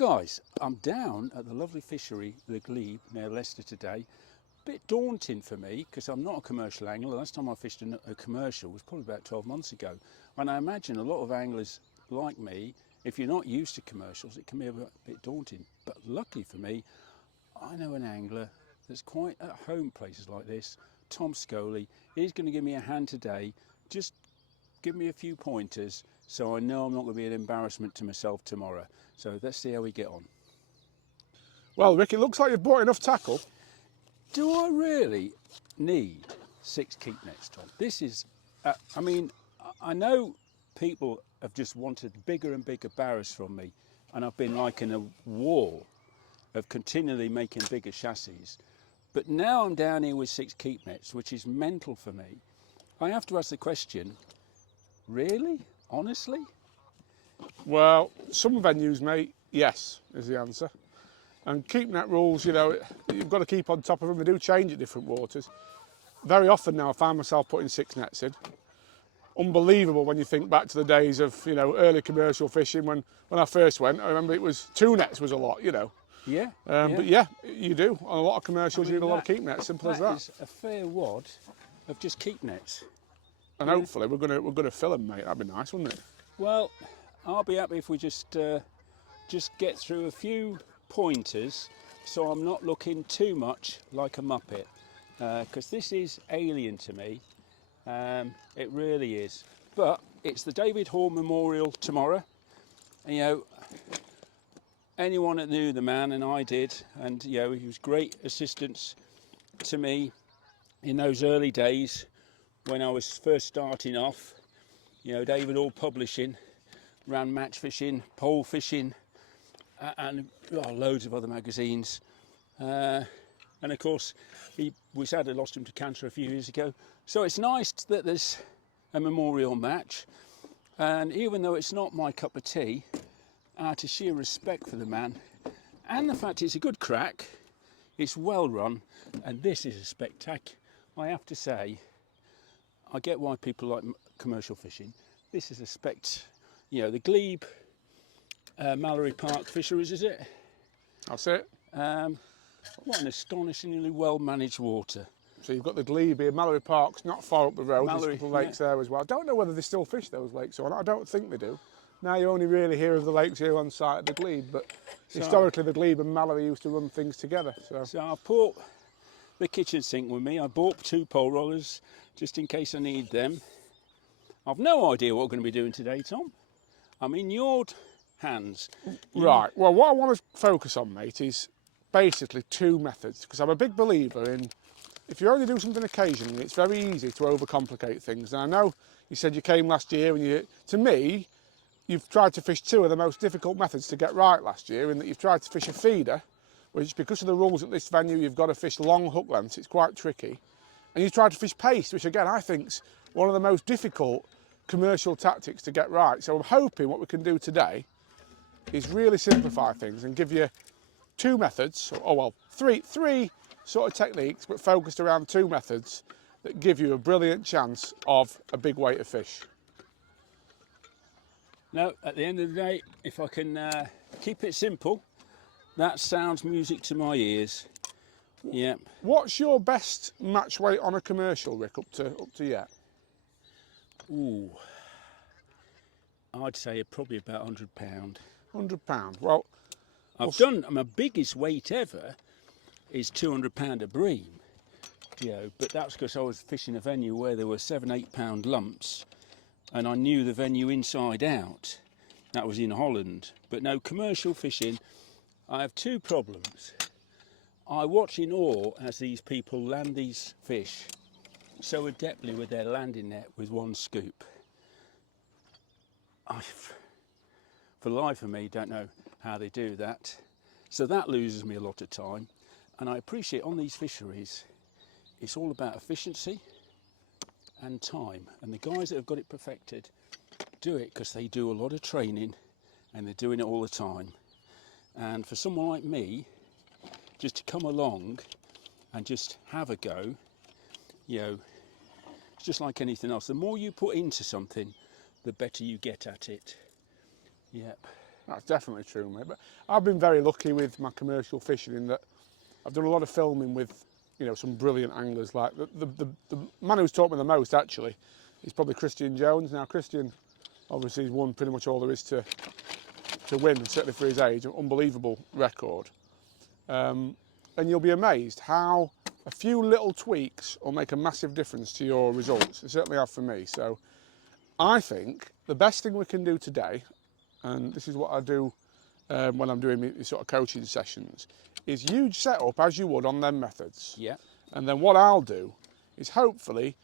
guys, I'm down at the lovely fishery, the Glebe, near Leicester today. Bit daunting for me because I'm not a commercial angler. Last time I fished a commercial was probably about 12 months ago. And I imagine a lot of anglers like me, if you're not used to commercials, it can be a bit daunting. But luckily for me, I know an angler that's quite at home places like this, Tom Scholey. He's going to give me a hand today, just give me a few pointers so I know I'm not going to be an embarrassment to myself tomorrow. So let's see how we get on. Well, Rick, it looks like you've brought enough tackle. Do I really need 6 keep nets, Tom? This is, I mean, I know people have just wanted bigger and bigger barrows from me, and I've been like in a war of continually making bigger chassis. But now I'm down here with 6 keep nets, which is mental for me. I have to ask the question, really? Honestly? Well, some venues, mate, yes, is the answer. And keep net rules, you know, you've got to keep on top of them. They do change at different waters. Very often now I find myself putting 6 nets in. Unbelievable when you think back to the days of, you know, early commercial fishing when I first went. I remember it was 2 nets was a lot, you know. Yeah. But yeah, you do. On a lot of commercials, you need a lot of keep nets, simple as that. That is a fair wad of just keep nets. And hopefully we're gonna fill them, mate. That'd be nice, wouldn't it? Well, I'll be happy if we just get through a few pointers so I'm not looking too much like a muppet, because this is alien to me. It really is. But it's the David Hall Memorial tomorrow, and you know, anyone that knew the man, and I did, and you know, he was great assistance to me in those early days when I was first starting off. You know, David Hall Publishing ran match fishing, pole fishing, and loads of other magazines. And of course, we sadly lost him to cancer a few years ago. So it's nice that there's a memorial match. And even though it's not my cup of tea, out of sheer respect for the man, and the fact it's a good crack, it's well run, and this is a spectacular. I have to say, I get why people like commercial fishing. This is a you know, the Glebe Mallory Park Fisheries, is it? That's it. What an astonishingly well managed water. So you've got the Glebe here, Mallory Park's not far up the road. There's a couple of lakes there as well. I don't know whether they still fish those lakes or not. I don't think they do. Now you only really hear of the lakes here on site at the Glebe, but historically the Glebe and Mallory used to run things together. So I bought the kitchen sink with me. I bought 2 pole rollers just in case I need them. I've no idea what we're going to be doing today, Tom. I'm in your hands. Right, well what I want to focus on, mate, is basically 2 methods, because I'm a big believer in, if you only do something occasionally, it's very easy to overcomplicate things. And I know you said you came last year and to me, you've tried to fish 2 of the most difficult methods to get right last year, in that you've tried to fish a feeder, which because of the rules at this venue, you've got to fish long hook lengths, it's quite tricky. And you've tried to fish paste, which again, I think's one of the most difficult commercial tactics to get right. So I'm hoping what we can do today is really simplify things and give you 2 methods, or well, three sort of techniques, but focused around 2 methods that give you a brilliant chance of a big weight of fish. Now, at the end of the day, if I can keep it simple, that sounds music to my ears. Yeah. What's your best match weight on a commercial, Rick, up to yet? Ooh, I'd say probably about £100. £100. Well, my biggest weight ever is £200 of bream. You know, but that's because I was fishing a venue where there were 7-8 pound lumps, and I knew the venue inside out. That was in Holland. But no, commercial fishing, I have 2 problems. I watch in awe as these people land these fish so adeptly with their landing net with 1 scoop. For the life of me, don't know how they do that. So that loses me a lot of time. And I appreciate on these fisheries, it's all about efficiency and time. And the guys that have got it perfected do it because they do a lot of training and they're doing it all the time. And for someone like me, just to come along and just have a go, you know, it's just like anything else. The more you put into something, the better you get at it. Yep. That's definitely true, mate. But I've been very lucky with my commercial fishing in that I've done a lot of filming with, you know, some brilliant anglers. Like the man who's taught me the most, actually, is probably Christian Jones. Now, Christian obviously has won pretty much all there is to win, certainly for his age, an unbelievable record. And you'll be amazed how a few little tweaks will make a massive difference to your results. They certainly have for me. So I think the best thing we can do today, and this is what I do when I'm doing these sort of coaching sessions, is you set up as you would on them methods. Yeah. And then what I'll do is hopefully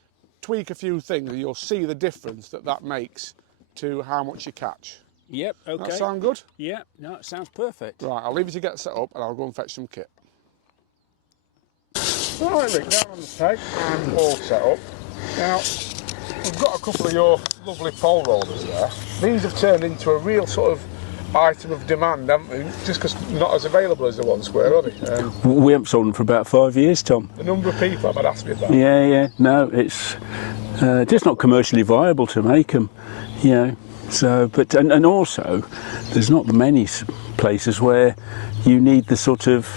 tweak a few things and you'll see the difference that makes to how much you catch. Yep, okay. That sound good? Yeah, no, it sounds perfect. Right, I'll leave you to get set up and I'll go and fetch some kit. Right, Rick, down on the peg and all set up. Now, we've got a couple of your lovely pole rollers there. These have turned into a real sort of item of demand, haven't they? Just because not as available as they once were, are they? We haven't sold them for about 5 years, Tom. The number of people have asked me about. Yeah, no, it's just not commercially viable to make them, you know. So, but and also, there's not many places where you need the sort of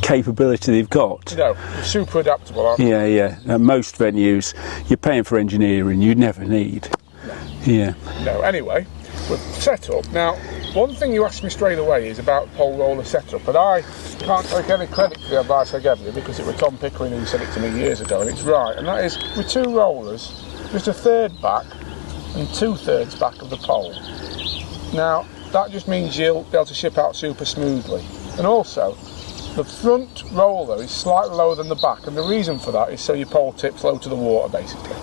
capability they've got. No, they're super adaptable, aren't they? Yeah. Most venues, you're paying for engineering you'd never need. No. Yeah. No, anyway, we're set up. Now, one thing you asked me straight away is about pole roller setup, and I can't take any credit for the advice I gave you because it was Tom Pickering who said it to me years ago, and it's right, and that is with 2 rollers, just a third back and 2/3 back of the pole. Now, that just means you'll be able to ship out super smoothly. And also, the front roller is slightly lower than the back, and the reason for that is so your pole tips low to the water, basically.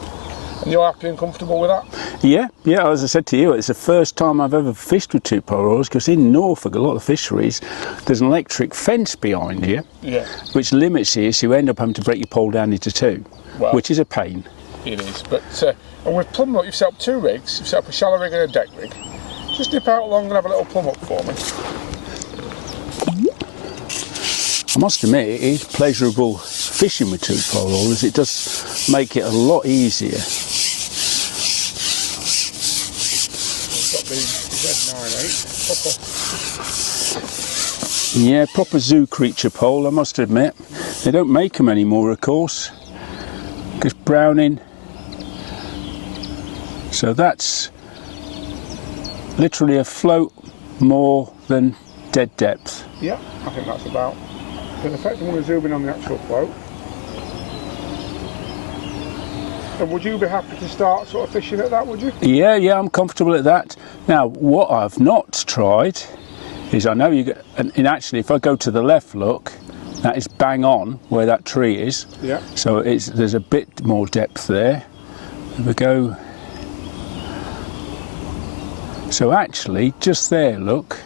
And you're happy and comfortable with that? Yeah, as I said to you, it's the first time I've ever fished with 2 pole rollers, because in Norfolk, a lot of fisheries, there's an electric fence behind you, Yeah. which limits you, so you end up having to break your pole down into 2, Well, which is a pain. It is, but and with plumb up, you've set up 2 rigs, you've set up a shallow rig and a deck rig. Just nip out along and have a little plumb up for me. I must admit, it is pleasurable fishing with 2 pole rollers. It does make it a lot easier. Got the Z98, Yeah, proper zoo creature pole, I must admit. They don't make them anymore, of course, because Browning. So that's literally a float more than dead depth. Yeah, I think that's about perfect. I'm going to zoom in on the actual float. And would you be happy to start sort of fishing at that, would you? Yeah, I'm comfortable at that. Now, what I've not tried is, I know you get, and actually if I go to the left, look, that is bang on where that tree is. Yeah. So there's a bit more depth there. There we go. So actually, just there, look.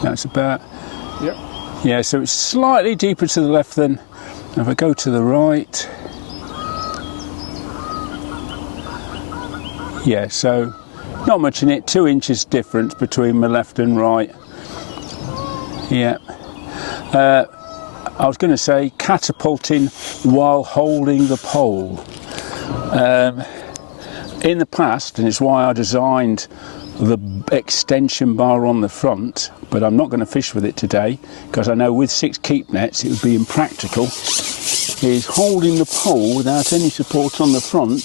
That's about. Yep. Yeah, so it's slightly deeper to the left than if I go to the right. Yeah, so not much in it, 2 inches difference between my left and right. Yeah. I was going to say catapulting while holding the pole. In the past, and it's why I designed the extension bar on the front, but I'm not going to fish with it today because I know with 6 keep nets it would be impractical, is holding the pole without any support on the front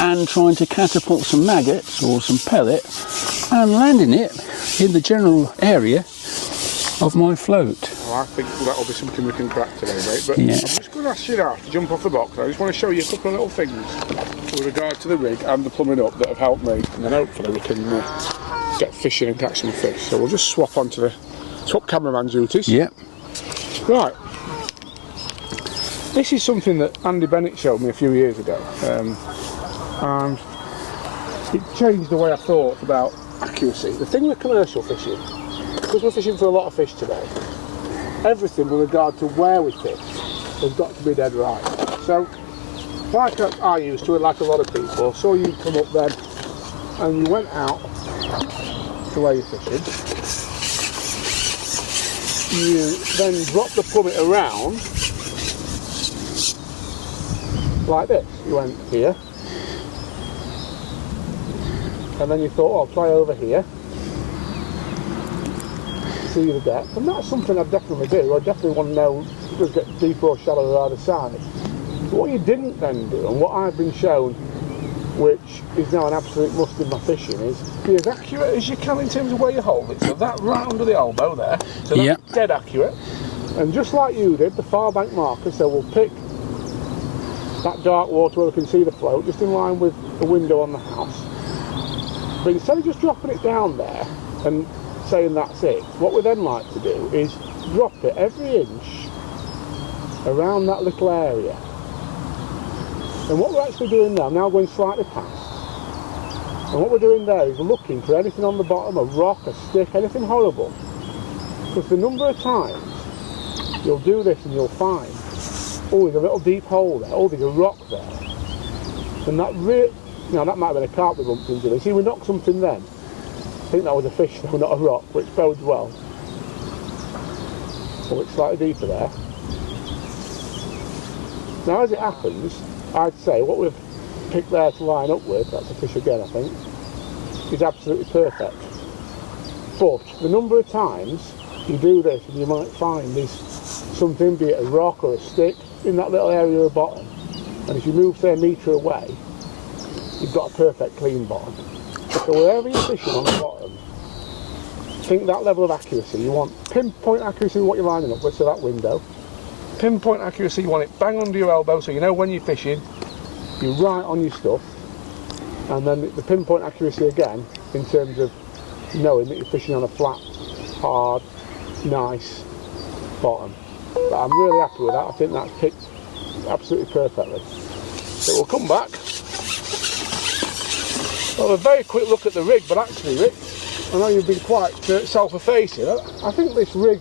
and trying to catapult some maggots or some pellet and landing it in the general area of my float. Well, I think that'll be something we can crack today, mate. But Yeah. I'm just going to ask you now to jump off the box. I just want to show you a couple of little things with regard to the rig and the plumbing up that have helped me, and then hopefully we can get fishing and catch some fish. So we'll just swap cameraman duties. Yeah. Right. This is something that Andy Bennett showed me a few years ago, and it changed the way I thought about accuracy. The thing with commercial fishing, because we're fishing for a lot of fish today, everything with regard to where we fish has got to be dead right. So, like I used to, like a lot of people, saw you come up then and you went out to where you're fishing. You then dropped the plummet around like this. You went here, and then you thought, oh, I'll try over here, see the depth, and that's something I'd definitely do. I definitely want to know if it does get deeper or shallower either side. But what you didn't then do, and what I've been shown, which is now an absolute must in my fishing, is be as accurate as you can in terms of where you hold it. So that right under the elbow there, so that's dead accurate. And just like you did, the far bank marker, so we'll pick that dark water where we can see the float, just in line with the window on the house. But instead of just dropping it down there and saying that's it, what we then like to do is drop it every inch around that little area. And what we're actually doing now, I'm now going slightly past, and what we're doing there is looking for anything on the bottom, a rock, a stick, anything horrible. Because the number of times you'll do this and you'll find, oh, there's a little deep hole there, oh, there's a rock there. And that now that might have been a carp we bumped into. See, we knocked something then. I think that was a fish though, not a rock, which bodes well. Oh, it's slightly deeper there. Now as it happens, I'd say what we've picked there to line up with, that's a fish again I think, is absolutely perfect. But the number of times you do this and you might find there's something, be it a rock or a stick, in that little area of the bottom, and if you move say a metre away, you've got a perfect clean bottom. So wherever you're fishing on the bottom, think that level of accuracy. You want pinpoint accuracy in what you're lining up with, so that window. Pinpoint accuracy, you want it bang under your elbow, so you know when you're fishing, you're right on your stuff. And then the pinpoint accuracy again, in terms of knowing that you're fishing on a flat, hard, nice bottom. But I'm really happy with that. I think that's picked absolutely perfectly. So we'll come back. Well, a very quick look at the rig, but actually, Rick, I know you've been quite self-effacing. I think this rig,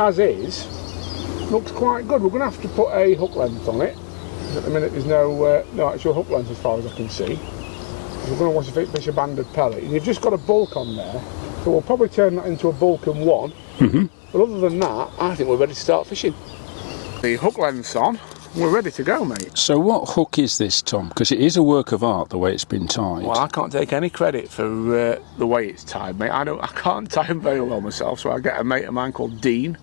as is, looks quite good. We're going to have to put a hook length on it. At the minute there's no actual hook length as far as I can see. We're going to want to fish a banded pellet. And you've just got a bulk on there, so we'll probably turn that into a bulk and one. But other than that, I think we're ready to start fishing. The hook length's on. We're ready to go, mate. So what hook is this, Tom? Because it is a work of art the way it's been tied. Well, I can't take any credit for the way it's tied, mate. I can't tie them very well myself, so I get a mate of mine called Dean.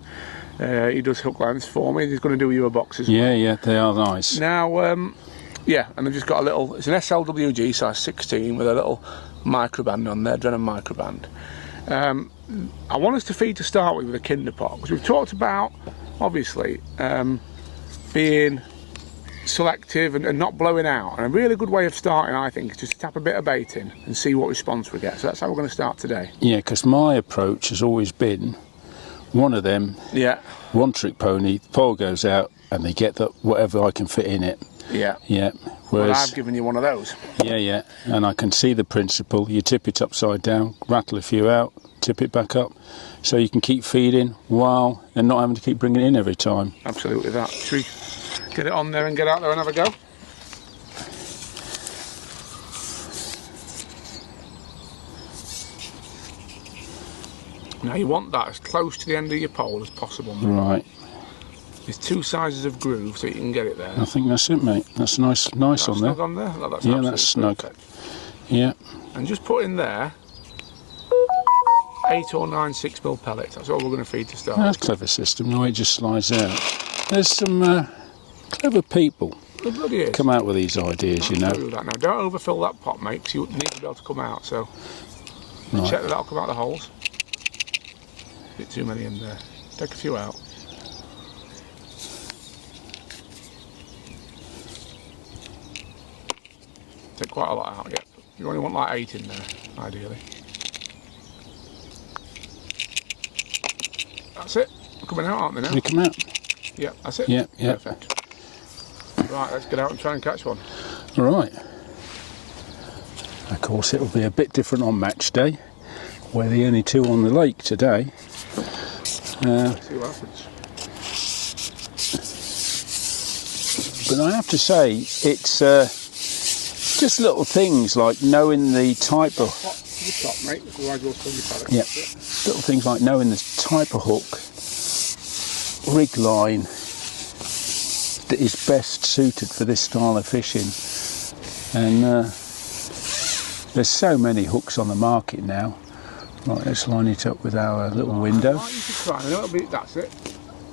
He does hook lengths for me. He's going to do you a box as well. Yeah, they are nice. Now, yeah, and I've just got a little, it's an SLWG size 16 with a little microband on there, Drennan microband. I want us to feed to start with a kinder pot, because we've talked about, obviously, being selective and not blowing out. And a really good way of starting, I think, is just to tap a bit of bait in and see what response we get. So that's how we're going to start today. Yeah, because my approach has always been one of them, one trick pony, the pole goes out and they get whatever I can fit in it. Yeah. Whereas, well, I've given you one of those. Yeah, and I can see the principle. You tip it upside down, rattle a few out, tip it back up, so you can keep feeding while and not having to keep bringing it in every time. Absolutely that. Should we get it on there and get out there and have a go? Now you want that as close to the end of your pole as possible, mate. Right. There's two sizes of groove so you can get it there. I think that's it, mate. That's nice on there. Snug on there? That's yeah, that's snug. Perfect. Yeah. And just put in there 8 or 9 6mm pellets. That's all we're going to feed to start. That's a clever system, the way it just slides out. There's some clever people come out with these ideas, you know. Now, don't overfill that pot, mate, because you need to be able to come out. So check that that'll come out the holes. A bit too many in there. Take a few out. Take quite a lot out, yeah. You only want like 8 in there, ideally. That's it. They're coming out, aren't they now? They come out. Yeah, that's it. Yeah. Perfect. Right, let's get out and try and catch one. All right. Of course, it'll be a bit different on match day. We're the only two on the lake today. See what happens. But I have to say, it's just little things like knowing the type of... Top, mate. Yeah, little things like knowing the type of hook, rig line that is best suited for this style of fishing. And there's so many hooks on the market now, Right, let's line it up with our little window. I'd like you to try a little bit, that's it.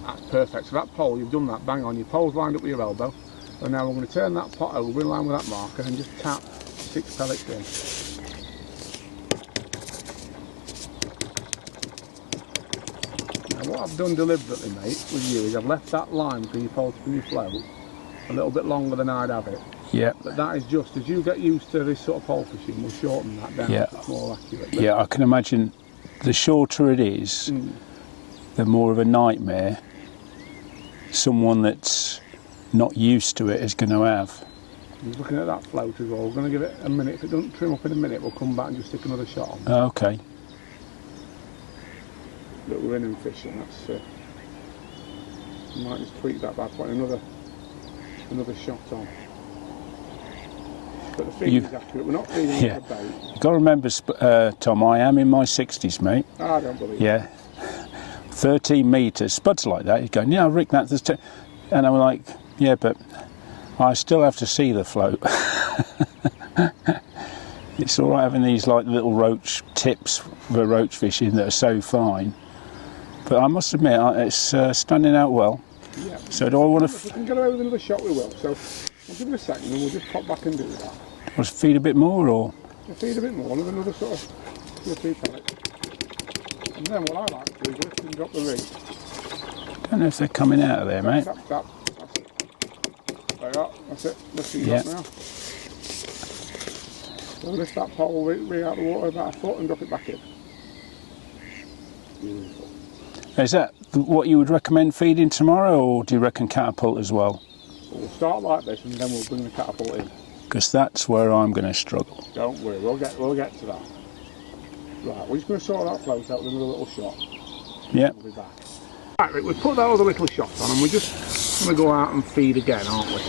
That's perfect. So that pole, you've done that, bang on. Your pole's lined up with your elbow. And now we're going to turn that pot over in line with that marker and just tap 6 pellets in. Now what I've done deliberately, mate, with you is I've left that line between your pole tip and your float a little bit longer than I'd have it. Yeah. But that is just, as you get used to this sort of pole fishing, we'll shorten that down Yeah. so it's more accurate. Yeah, I can imagine the shorter it is, the more of a nightmare someone that's not used to it is going to have. He's looking at that float as well. We're going to give it a minute. If it doesn't trim up in a minute, we'll come back and just stick another shot on. Okay. Look, we're in and fishing. That's. We might just tweak that by putting another shot on. But the feed is accurate. We're not feeding it for bait. You've got to remember, Tom, I am in my 60s, mate. I don't believe it. Yeah. 13 metres, spuds like that. He's going, yeah, Rick, that's... And I'm like, yeah, but I still have to see the float. It's all right having these like little roach tips for roach fishing that are so fine. But I must admit, it's standing out well. Yeah. So do I want to... If we can get away with another shot, we will. So we'll give it a second and we'll just pop back and do that. Want to feed a bit more, or...? We'll feed a bit more with another sort of 2 or 3 pellets. And then what I like to do is lift and drop the rig. Don't know if they're coming out of there, mate. Tap, tap. That's it. There you are. That's it. Lift and drop now. So lift that pole rig out of the water about a foot and drop it back in. Beautiful. Is that what you would recommend feeding tomorrow, or do you reckon catapult as well? We'll start like this and then we'll bring the catapult in. Because that's where I'm going to struggle. Don't worry, we'll get to that. Right, we're just going to sort that float out with another little shot. Yeah. We'll be back. Right, Rick, we've put that other little shot on and we're just going to go out and feed again, aren't we?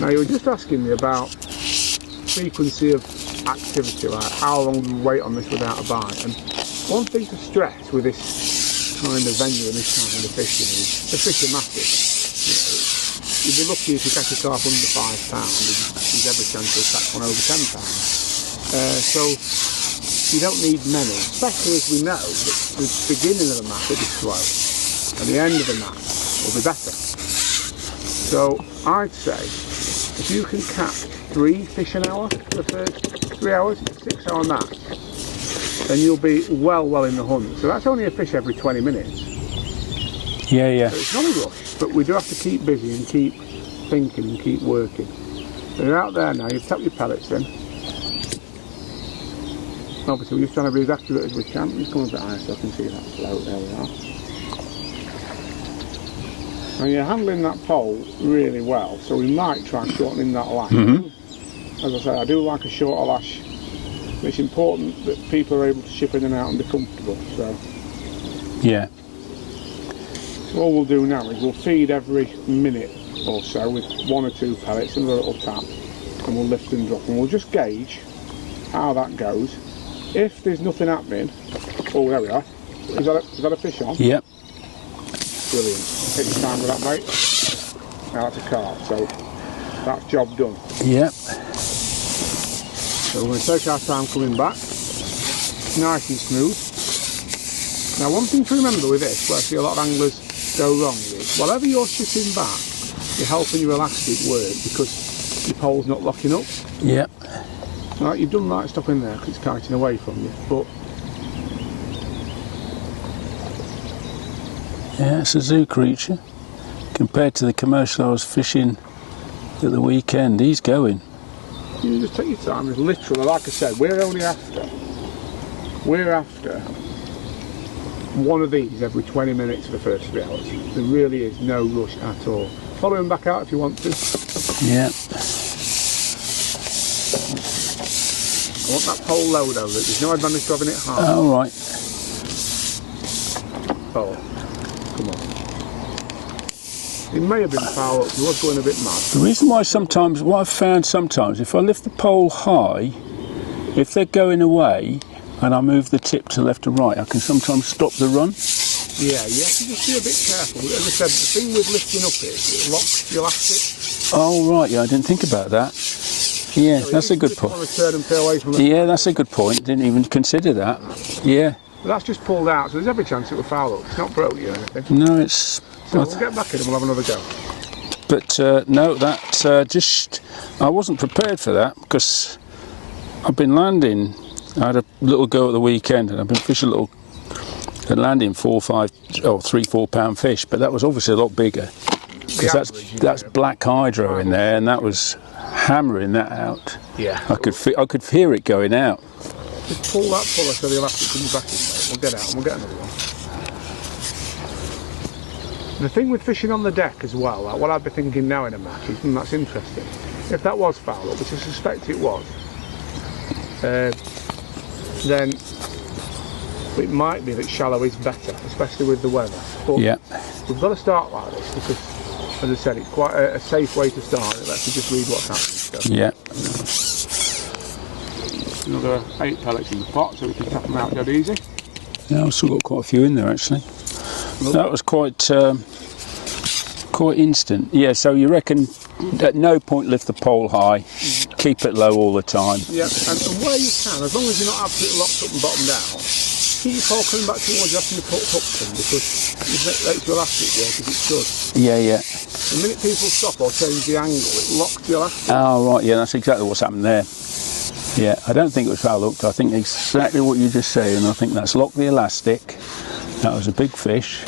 Now you were just asking me about frequency of activity, like how long do we wait on this without a bite? And one thing to stress with this kind of venue and this kind of fishing is the fish are massive. You'd be lucky if you catch a carp under £5. There's every chance you'll catch one over £10. So you don't need many, especially as we know that the beginning of the mat will be slow and the end of the mat will be better. So I'd say if you can catch 3 fish an hour for the first 3 hours, 6 hour mat, then you'll be well in the hunt. So that's only a fish every 20 minutes. Yeah. So it's not a rush, but we do have to keep busy and keep thinking and keep working. So you're out there now, you've tapped your pellets in. Obviously we're just trying to be as accurate as we can. Just come a bit higher so I can see that float. There we are. Now you're handling that pole really well, so we might try shortening that lash. As I say, I do like a shorter lash. It's important that people are able to ship in and out and be comfortable. So Yeah. So all we'll do now is we'll feed every minute or so with 1 or 2 pellets and a little tap, and we'll lift and drop, and we'll just gauge how that goes. If there's nothing happening, oh, there we are. Is that a fish on? Yep. Brilliant. Take your time with that, mate. Now that's a carp, so that's job done. Yep. So we're going to take our time coming back, nice and smooth. Now one thing to remember with this, where I see a lot of anglers go wrong, is whatever you're shipping back, you're helping your elastic work because your pole's not locking up. Yep. Right, you've done right stopping there because it's kiting away from you, but Yeah, it's a zoo creature. Compared to the commercial I was fishing at the weekend, he's going. you just take your time. It's literally, like I said, we're after one of these every 20 minutes for the first 3 hours. There really is no rush at all. Follow him back out if you want to. Yeah. I want that pole low though, there's no advantage to having it hard. All right. Oh, come on. It may have been foul up, he was going a bit mad. The reason why sometimes, what I've found sometimes, if I lift the pole high, if they're going away and I move the tip to left or right, I can sometimes stop the run. Yeah, you have to just be a bit careful. As I said, the thing with lifting up is it locks the elastic. Oh right, yeah, I didn't think about that. Yeah, So that's a good just point. want to turn and peel away from it. Yeah, that's a good point. Didn't even consider that. Yeah. But that's just pulled out, so there's every chance it will foul up. It's not broke you or anything. No, it's. So we'll get back in and we'll have another go. But no, that just. I wasn't prepared for that because I've been landing. I had a little go at the weekend and I've been fishing a little. And landing 4, 5, or 3, 4 pound fish, but that was obviously a lot bigger because that's black hydro in there, and that was hammering that out. Yeah. I could hear it going out. Just pull that puller so the elastic comes back in, mate. We'll get out and we'll get another one. The thing with fishing on the deck as well, like what I'd be thinking now in a match is, that's interesting. If that was foul up, which I suspect it was, then it might be that shallow is better, especially with the weather. But Yeah. we've got to start like this because, as I said, it's quite a safe way to start. It lets you just read what's happening. So. Yeah. Another 8 pellets in the pot, so we can tap them out dead easy. Yeah, I've still got quite a few in there actually. That was quite instant. Yeah. So you reckon at no point lift the pole high, keep it low all the time. Yeah, and where you can, as long as you're not absolutely locked up and bottomed out, keep your pole coming back towards you after you put hooked in because it makes your elastic work as it should. Yeah, yeah. The minute people stop or change the angle, it locks the elastic. Oh, right, yeah, that's exactly what's happened there. Yeah, I don't think it was foul hooked. I think exactly what you just said, and I think that's locked the elastic. That was a big fish.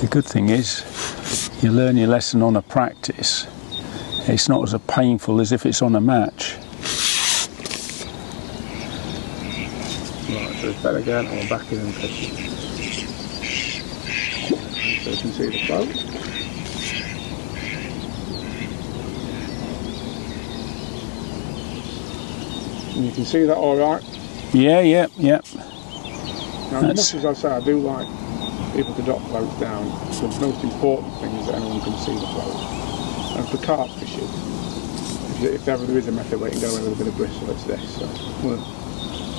The good thing is, you learn your lesson on a practice. It's not as painful as if it's on a match. Right, so it's better going on back in and fishing. So you can see the float. And you can see that all right. Yeah, yeah, yeah. Now, as much as I say, I do like people to dock floats down. The most important thing is that anyone can see the float. And for carp fishing, if ever there is a method where you can go in with a bit of bristle, it's this. So we're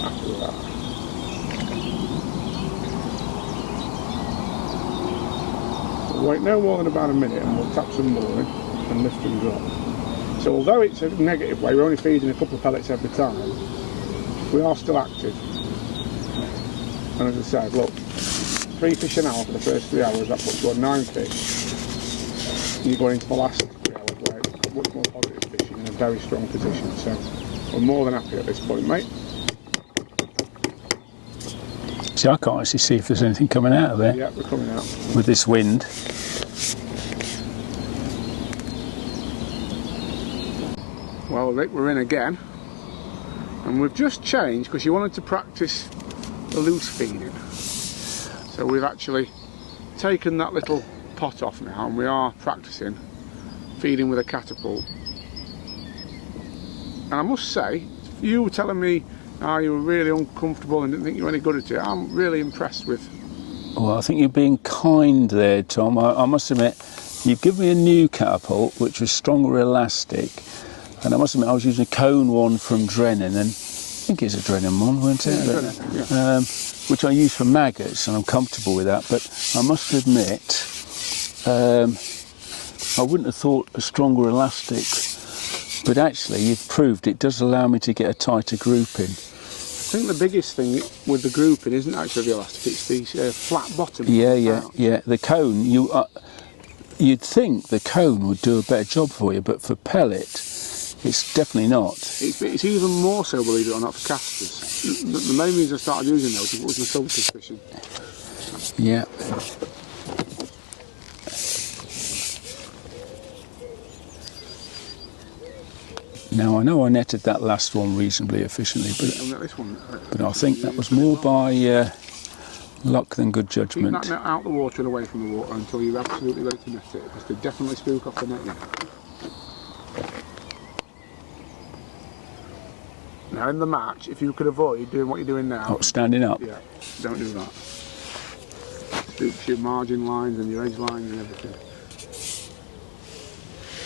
happy with that. We'll wait no more than about a minute and we'll tap some more in and lift and drop. So although it's a negative way, we're only feeding a couple of pellets every time, we are still active. And as I said, look, 3 fish an hour for the first 3 hours, that puts you on 9 fish. And you're going into the last 3 hours where it's much more positive fishing in a very strong position. So we're more than happy at this point, mate. See, I can't actually see if there's anything coming out of there. Yeah, we're coming out. With this wind. Well, Rick, we're in again. And we've just changed because you wanted to practice the loose feeding. So we've actually taken that little pot off now and we are practicing feeding with a catapult. And I must say, you were telling me you were really uncomfortable and didn't think you were any good at it. I'm really impressed with. Well, I think you're being kind there, Tom. I must admit, you've given me a new catapult, which was stronger elastic. And I must admit, I was using a cone one from Drennan, and I think it's a Drennan one, wasn't it? Yeah. Which I use for maggots, and I'm comfortable with that. But I must admit, I wouldn't have thought a stronger elastic. But actually, you've proved it does allow me to get a tighter grouping. I think the biggest thing with the grouping isn't actually the elastic, it's the flat bottom. Yeah. The cone, you'd think the cone would do a better job for you, but for pellet, it's definitely not. It's even more so, believe it or not, for casters. The main reason I started using those was my silkfish fishing. Yeah. Now, I know I netted that last one reasonably efficiently, but I think that was more by luck than good judgment. Keep that net out the water and away from the water until you're absolutely ready to net it, because they definitely spook off the net. Now in the match, if you could avoid doing what you're doing now... Oh, standing up? Yeah, don't do that. Spooks your margin lines and your edge lines and everything.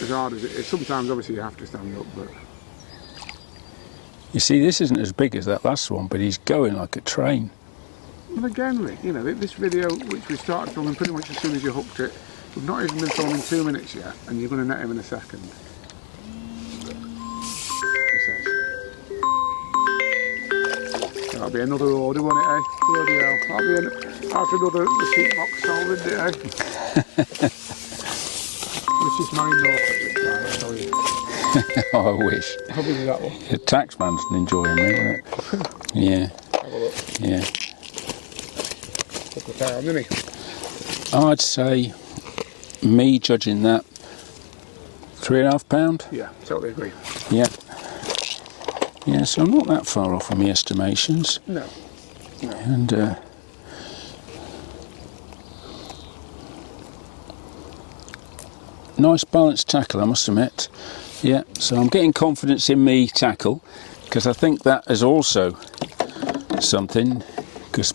As hard as it is, sometimes obviously you have to stand up, but... You see, this isn't as big as that last one, but he's going like a train. But again, Rick, you know, this video, which we started filming pretty much as soon as you hooked it, We've not even been filming 2 minutes yet, and you're going to net him in a second. He says. That'll be another order, won't it, eh? Bloody hell. That's another receipt box sold, isn't it, eh? This is mine, Norfolk, this time, I'll tell you. Oh, I wish. How big is that one? The taxman's enjoying me, isn't it? Yeah. Have a look. Yeah. Couple of pounds, isn't he? I'd say, me judging that, £3.5. Yeah, totally agree. Yeah. Yeah, so I'm not that far off from my estimations. No. No. And nice balanced tackle, I must admit. Yeah, so I'm getting confidence in me tackle, because I think that is also something, because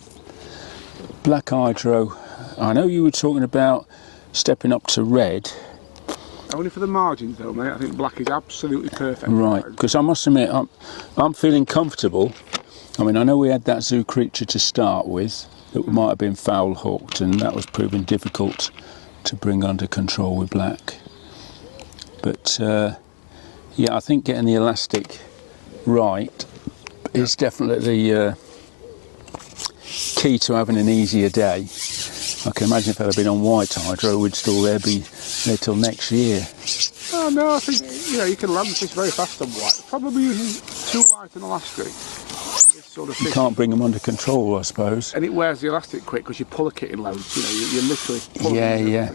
black hydro, I know you were talking about stepping up to red. Only for the margins though, mate. I think black is absolutely perfect. Right, because I must admit, I'm feeling comfortable. I mean, I know we had that zoo creature to start with that might have been foul hooked, and that was proving difficult to bring under control with black. But yeah, I think getting the elastic right is definitely key to having an easier day. I can imagine if I'd have been on white hydro, we'd still be there till next year. Oh no, I think you can land fish very fast on white. Probably using too light an elastic. This sort of You fish. can't bring them under control, I suppose. And it wears the elastic quick because you pull a kit in loads. You're literally pulling. Yeah.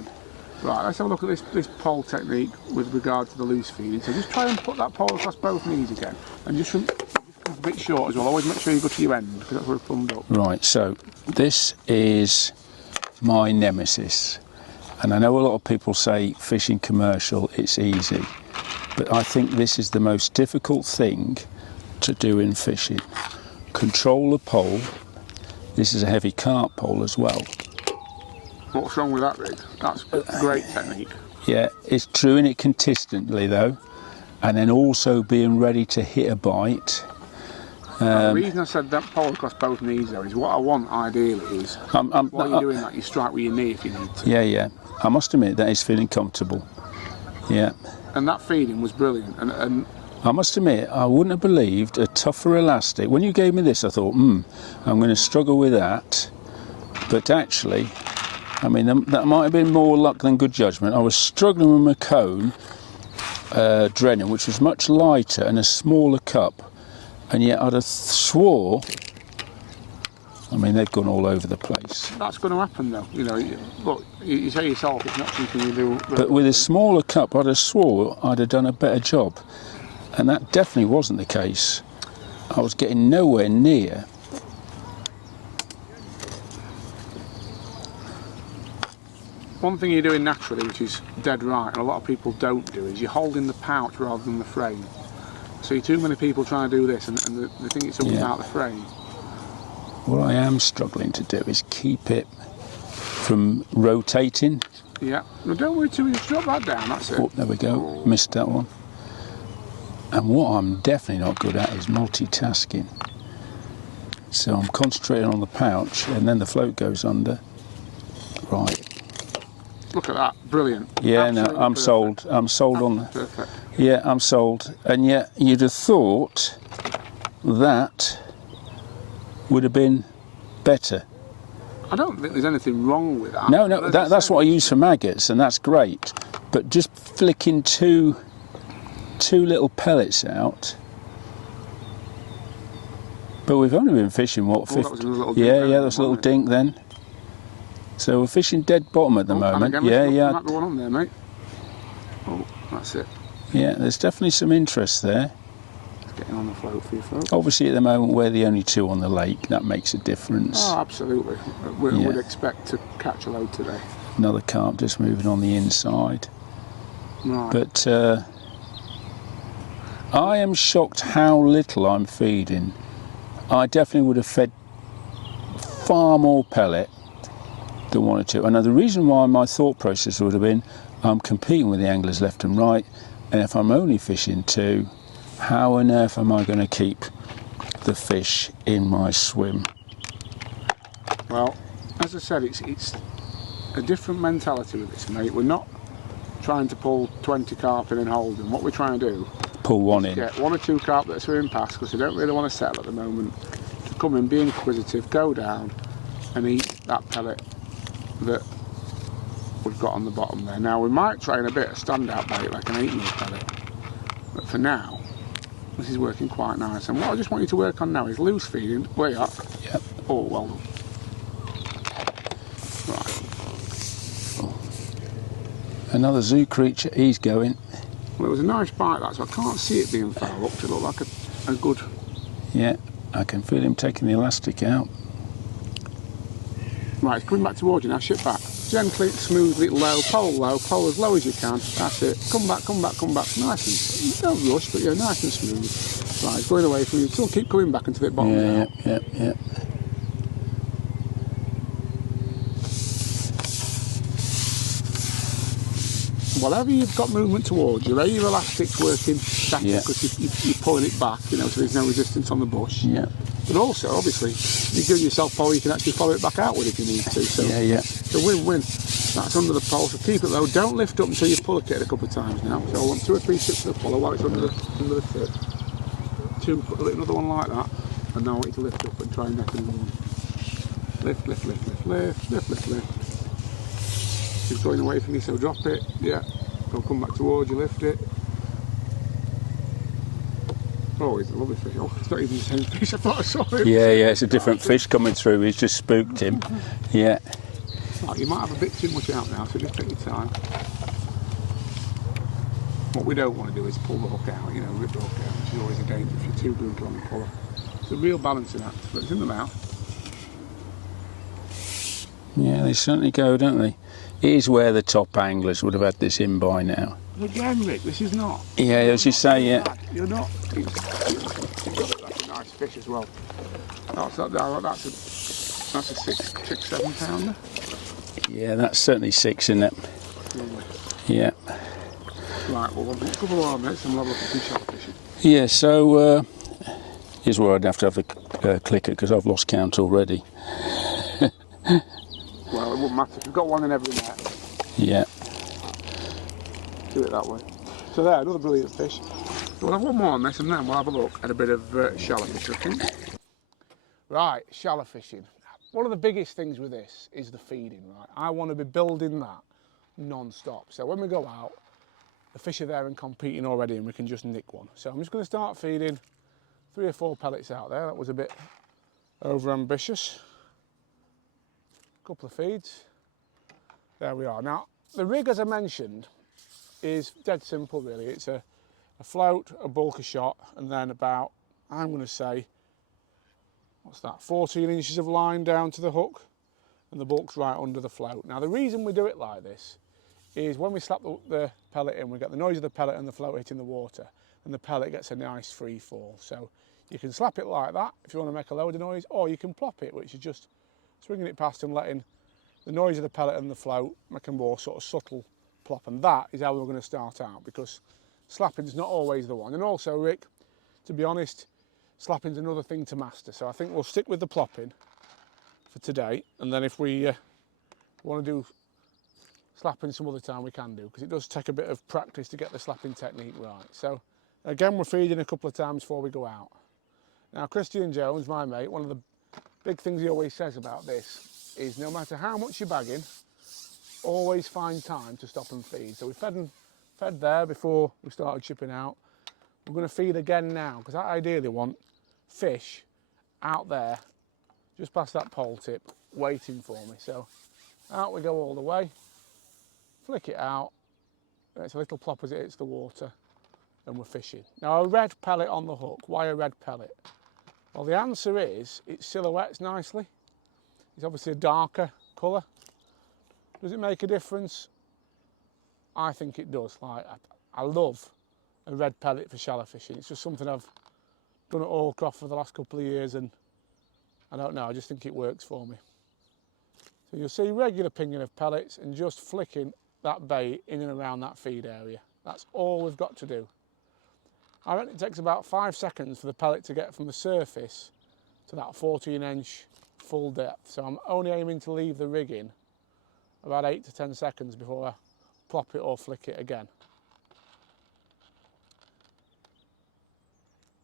Right, let's have a look at this pole technique with regard to the loose feeding. So just try and put that pole across both knees again, and just come a bit short as well. Always make sure you go to your end because that's where it thumbed up. Right, so this is my nemesis, and I know a lot of people say fishing commercial it's easy, but I think this is the most difficult thing to do in fishing. Control the pole. This is a heavy carp pole as well. What's wrong with that, Rig? That's a great technique. Yeah, it's truing it consistently though, and then also being ready to hit a bite. The reason I said that pole across both knees though is what I want ideally is while you're doing that you strike with your knee if you need to. Yeah. I must admit that is feeling comfortable. Yeah. And that feeding was brilliant. And I must admit, I wouldn't have believed a tougher elastic. When you gave me this, I thought, I'm going to struggle with that. But actually, I mean, that might have been more luck than good judgment. I was struggling with my cone Drennan, which was much lighter and a smaller cup. And yet I'd have swore, I mean, they've gone all over the place. that's going to happen though. Look, you say yourself, it's not something you do. But with a smaller cup, I'd have swore I'd have done a better job. And that definitely wasn't the case. I was getting nowhere near. One thing you're doing naturally, which is dead right, and a lot of people don't do, is you're holding the pouch rather than the frame. See, too many people trying to do this, and they think it's all about the frame. What I am struggling to do is keep it from rotating. Yeah. No, don't worry too much. Just drop that down. That's it. Oh, there we go. Missed that one. And what I'm definitely not good at is multitasking. So I'm concentrating on the pouch, and then the float goes under. Right. Look at that. Brilliant. Yeah, Absolutely no, I'm perfect. sold. I'm sold on. Perfect. Yeah, I'm sold. And yet you'd have thought that would have been better. I don't think there's anything wrong with that. No, that's what I use for maggots, and that's great. But just flicking two little pellets out. But we've only been fishing, what, 50? That was a little dink Yeah, there, that's a little wasn't it? dink then. So we're fishing dead bottom at the moment. And again, there might be one on there, mate. Oh, that's it. Yeah, there's definitely some interest there. It's getting on the float for you, folks. Obviously, at the moment, we're the only two on the lake. That makes a difference. Oh, absolutely. We would expect to catch a load today. Another carp just moving on the inside. Right. But I am shocked how little I'm feeding. I definitely would have fed far more pellet than one or two. And the reason why my thought process would have been, I'm competing with the anglers left and right, and if I'm only fishing two, how on earth am I going to keep the fish in my swim? Well, as I said, it's a different mentality with this, mate. We're not trying to pull 20 carp in and hold them. What we're trying to do, pull one is in. get 1 or 2 carp that are swimming past, because they don't really want to settle at the moment, to come in, be inquisitive, go down and eat that pellet that we've got on the bottom there. Now we might try in a bit of standout bait, like an 8mm pellet, but for now this is working quite nice. And what I just want you to work on now is loose feeding. Where you at? Yep. Oh, well done. Right. Another zoo creature, he's going. Well, it was a nice bite that, so I can't see it being foul up to look like a good... Yeah, I can feel him taking the elastic out. Right, it's coming back towards you now, ship back. Gently, smoothly, low, pull as low as you can. That's it. Come back, come back, come back. Nice and... Don't rush, but yeah, nice and smooth. Right, it's going away from you. Still keep coming back until it bottoms out. Yeah. Whatever you've got movement towards you, your elastic's working better because you're pulling it back, you know, so there's no resistance on the bush. Yeah. But also, obviously, you give yourself power, you can actually follow it back out with if you need to. So it's a win-win. That's under the pole, so keep it low. Don't lift up until you pull it a couple of times now. So I want 2 or 3 sips of the puller while it's under the tip. 2, another one like that. And now I want you to lift up and try and neck another one. Lift, lift, lift, lift, lift, lift, lift, lift. It's going away from you, so drop it. Yeah. It'll come back towards you, lift it. Oh, he's a lovely fish. Oh, it's not even the same fish. I thought I saw it. Yeah, it's a different fish coming through. He's just spooked him. Yeah. Right, you might have a bit too much out now, so just take your time. What we don't want to do is pull the hook out, you know, rip the hook out, which is always a danger if you're too brutal on the puller. It's a real balancing act, but it's in the mouth. Yeah, they certainly go, don't they? It is where the top anglers would have had this in by now. Again, Rick, this is not. Yeah, as you say, yeah. You're not. That's a nice fish as well. That's a 6, 7 pounder. Yeah, that's certainly 6 in it. Lovely. Yeah. Right, well, we'll have a couple more minutes and we'll have a look at some shell fishing. Yeah, so here's where I'd have to have the clicker because I've lost count already. Well, it wouldn't matter. If you've got one in every net. Yeah. Do it that way. So there, another brilliant fish. We'll have one more on this and then we'll have a look at a bit of shallow fishing. Right, shallow fishing. One of the biggest things with this is the feeding, right? I want to be building that non-stop. So when we go out, the fish are there and competing already and we can just nick one. So I'm just going to start feeding 3 or 4 pellets out there. That was a bit over ambitious. Couple of feeds. There we are. Now, the rig, as I mentioned, is dead simple really. It's a float, a bulker shot, and then about, I'm going to say, what's that, 14 inches of line down to the hook, and the bulk's right under the float. Now, the reason we do it like this is when we slap the pellet in, we get the noise of the pellet and the float hitting the water, and the pellet gets a nice free fall. So you can slap it like that if you want to make a load of noise, or you can plop it, which is just swinging it past and letting the noise of the pellet and the float make a more sort of subtle plop. And that is how we're going to start out, because slapping's not always the one. And also, Rick, to be honest, slapping's another thing to master. So I think we'll stick with the plopping for today, and then if we want to do slapping some other time, we can do, because it does take a bit of practice to get the slapping technique right. So again, we're feeding a couple of times before we go out. Now, Christian Jones, my mate, one of the big things he always says about this is no matter how much you're bagging, always find time to stop and feed. So we fed there before we started shipping out. We're going to feed again now, because I ideally want fish out there just past that pole tip waiting for me. So out we go all the way, flick it out, and it's a little plop as it hits the water, and we're fishing. Now, a red pellet on the hook. Why a red pellet? Well, the answer is it silhouettes nicely. It's obviously a darker colour. Does it make a difference? I think it does. Like, I love a red pellet for shallow fishing. It's just something I've done at Allcroft for the last couple of years, and I don't know, I just think it works for me. So you'll see regular pinging of pellets and just flicking that bait in and around that feed area. That's all we've got to do. I reckon it takes about 5 seconds for the pellet to get from the surface to that 14-inch full depth. So I'm only aiming to leave the rig in about 8 to 10 seconds before I plop it or flick it again.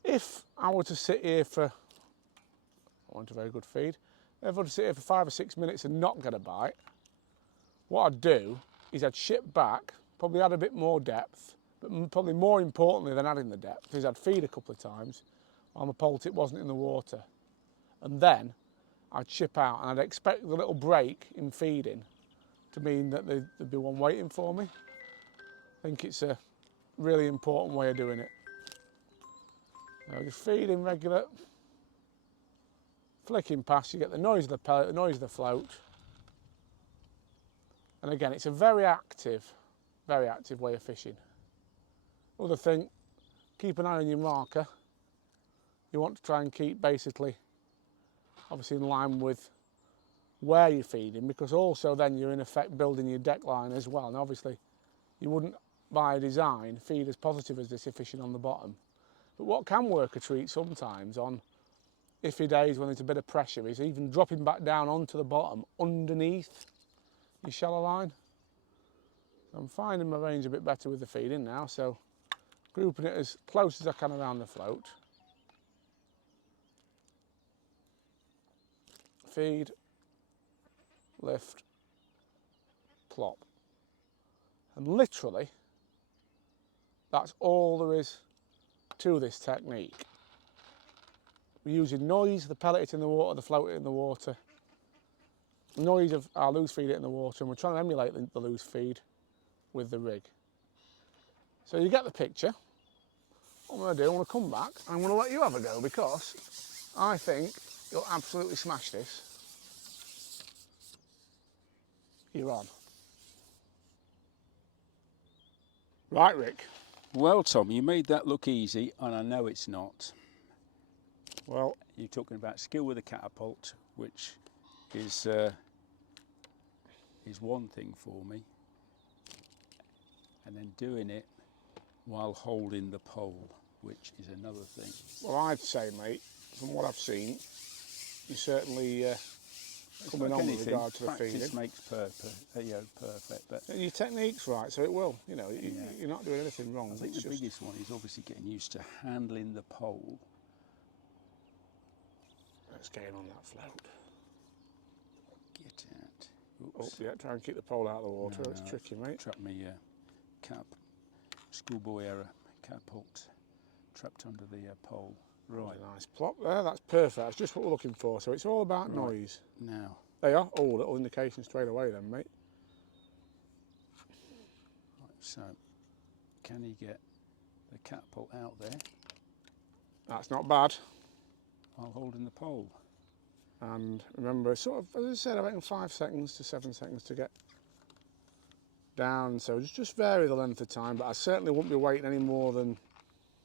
If I were to sit here for, I want a very good feed, if I were to sit here for 5 or 6 minutes and not get a bite, what I'd do is I'd ship back, probably add a bit more depth, but probably more importantly than adding the depth is I'd feed a couple of times while my pole tip wasn't in the water. And then I'd ship out, and I'd expect the little break in feeding to mean that there'd be one waiting for me. I think it's a really important way of doing it. Now just feed in regular, flicking past, you get the noise of the pellet, the noise of the float. And again, it's a very active way of fishing. Other thing, keep an eye on your marker. You want to try and keep basically, obviously in line with where you're feeding, because also then you're in effect building your deck line as well. And obviously you wouldn't by design feed as positive as this if fishing on the bottom. But what can work a treat sometimes on iffy days when there's a bit of pressure is even dropping back down onto the bottom underneath your shallow line. I'm finding my range a bit better with the feeding now, so grouping it as close as I can around the float. Feed, lift, plop. And literally, that's all there is to this technique. We're using noise, the pellet it in the water, the float it in the water. Noise of our loose feed it in the water, and we're trying to emulate the loose feed with the rig. So you get the picture. What I'm going to do, I want to come back and I'm going to let you have a go, because I think you'll absolutely smash this. You're on. Right, Rick. Well, Tom, you made that look easy, and I know it's not. Well, You're talking about skill with a catapult, which is one thing for me, and then doing it while holding the pole, which is another thing. well, I'd say, mate, from what I've seen, you certainly coming on with regard to the feeding. Practice makes perfect. But And your technique's right, so it will. You know, you're not doing anything wrong. I think the biggest one is obviously getting used to handling the pole. Let's get in on that float. Get out. Oh, Oops. yeah, try and keep the pole out of the water. No, It's tricky, mate. Trapped me schoolboy error, catapult trapped under the pole. Right. A nice plop there, that's perfect. That's just what we're looking for. So it's all about Right. noise. Now, They are. Oh, little indication straight away then, mate. right, so can you get the catapult out there That's not bad. while holding the pole? And remember, sort of, as I said, I reckon 5 seconds to 7 seconds to get down. So just vary the length of time, but I certainly wouldn't be waiting any more than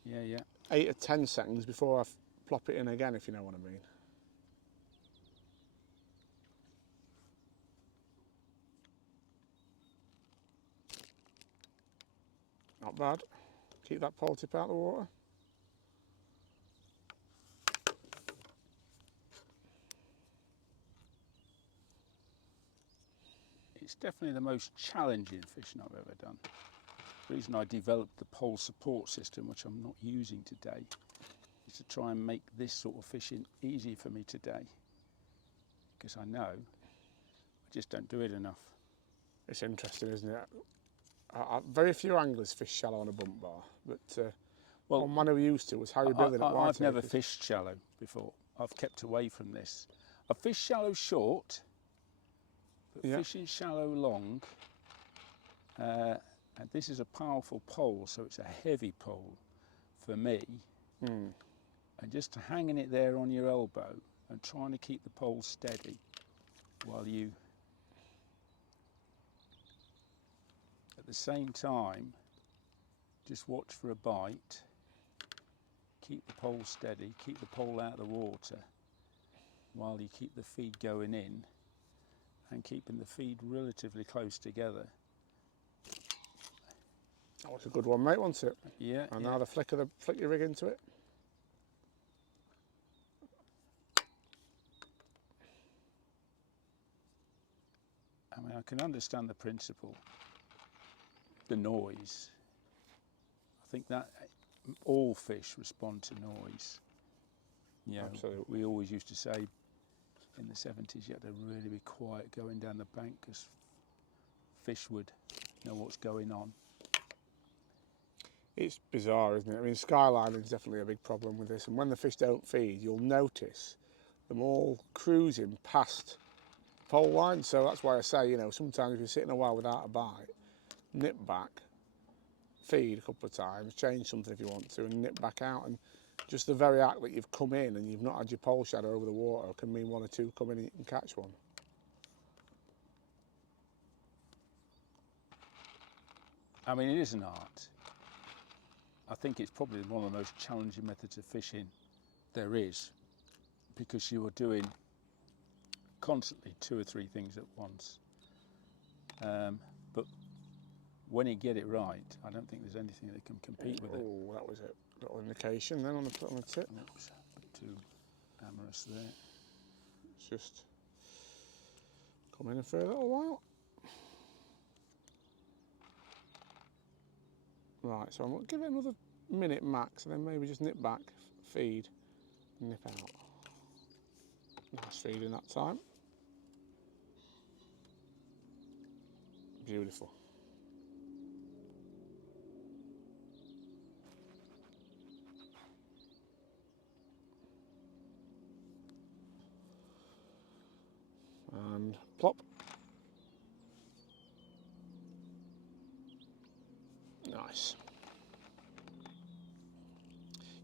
Yeah. 8 or 10 seconds before I plop it in again, if you know what I mean. Not bad. Keep that pole tip out of the water. It's definitely the most challenging fishing I've ever done. The reason I developed the pole support system, which I'm not using today, is to try and make this sort of fishing easy for me today. Because I know I just don't do it enough. It's interesting, isn't it? Very few anglers fish shallow on a bump bar, but Well, one man we used to was how you building it. I've never fished shallow before. I've kept away from this. I've fished shallow short, but Yeah. fishing shallow long, and this is a powerful pole, so it's a heavy pole for me. And just hanging it there on your elbow and trying to keep the pole steady while you, at the same time, just watch for a bite, keep the pole steady, keep the pole out of the water while you keep the feed going in, and keeping the feed relatively close together. That was a good one, mate, wasn't it? Yeah. And yeah. now the flick your rig into it. I mean, I can understand the principle, the noise. I think that all fish respond to noise. You know, Absolutely. we always used to say in the 70s you had to really be quiet going down the bank because fish would know what's going on. It's bizarre, isn't it? I mean, skylining is definitely a big problem with this, and when the fish don't feed, you'll notice them all cruising past pole line. So that's why I say, you know, sometimes if you're sitting a while without a bite, nip back, feed a couple of times, change something if you want to, and nip back out. And just the very act that you've come in and you've not had your pole shadow over the water can mean one or two come in and you can catch one. I mean, it is an art. I think it's probably one of the most challenging methods of fishing there is, because you are doing constantly 2 or 3 things at once. But when you get it right, I don't think there's anything that can compete with it. Oh, that was a little indication then on the tip. Oops, too amorous there. It's just come in for a little while. Right, so I'm going to give it another minute max and then maybe just nip back, feed, nip out. Nice feeding that time. Beautiful. And plop. Nice.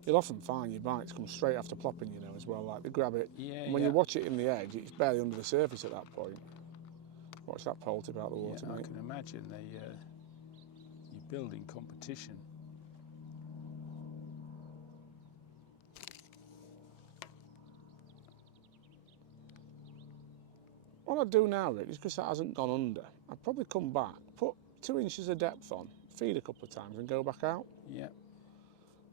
You'll often find your bites come straight after plopping, you know, as well. Like they grab it. Yeah, and when you watch it in the edge, it's barely under the surface at that point. Watch that pole tip out the water, I mate. can imagine you're building competition. What I'd do now, really, is because that hasn't gone under, I'd probably come back, put 2 inches of depth on, feed a couple of times and go back out. Yeah.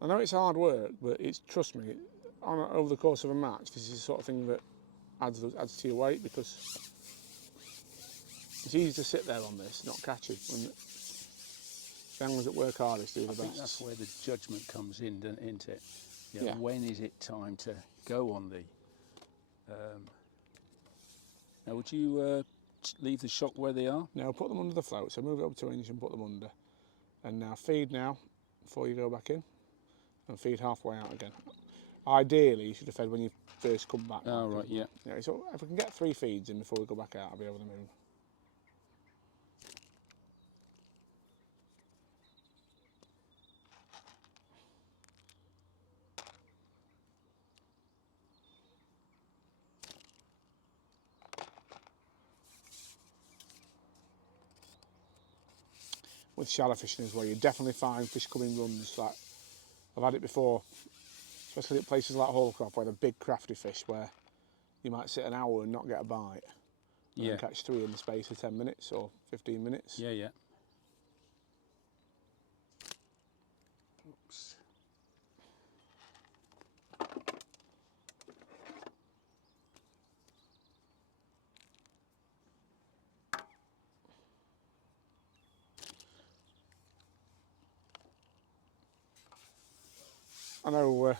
I know it's hard work, but it's, trust me, over the course of a match, this is the sort of thing that adds to your weight, because it's easy to sit there on this, not catch it. When the anglers that work hardest do the best. I think that's where the judgment comes in, isn't it? You know, Yeah. when is it time to go on the... Now, would you leave the shock where they are? No, put them under the float, so move it up 2 inches and put them under. And now feed now, before you go back in, and feed halfway out again. Ideally, you should have fed when you first come back. Oh, right, yeah. So if we can get 3 feeds in before we go back out, I'll be able to move. With shallow fishing as well, you definitely find fish coming runs. Like I've had it before, especially at places like Holcroft where they're big crafty fish, where you might sit an hour and not get a bite, and then catch 3 in the space of 10 minutes or 15 minutes. Yeah, yeah. Oops. I know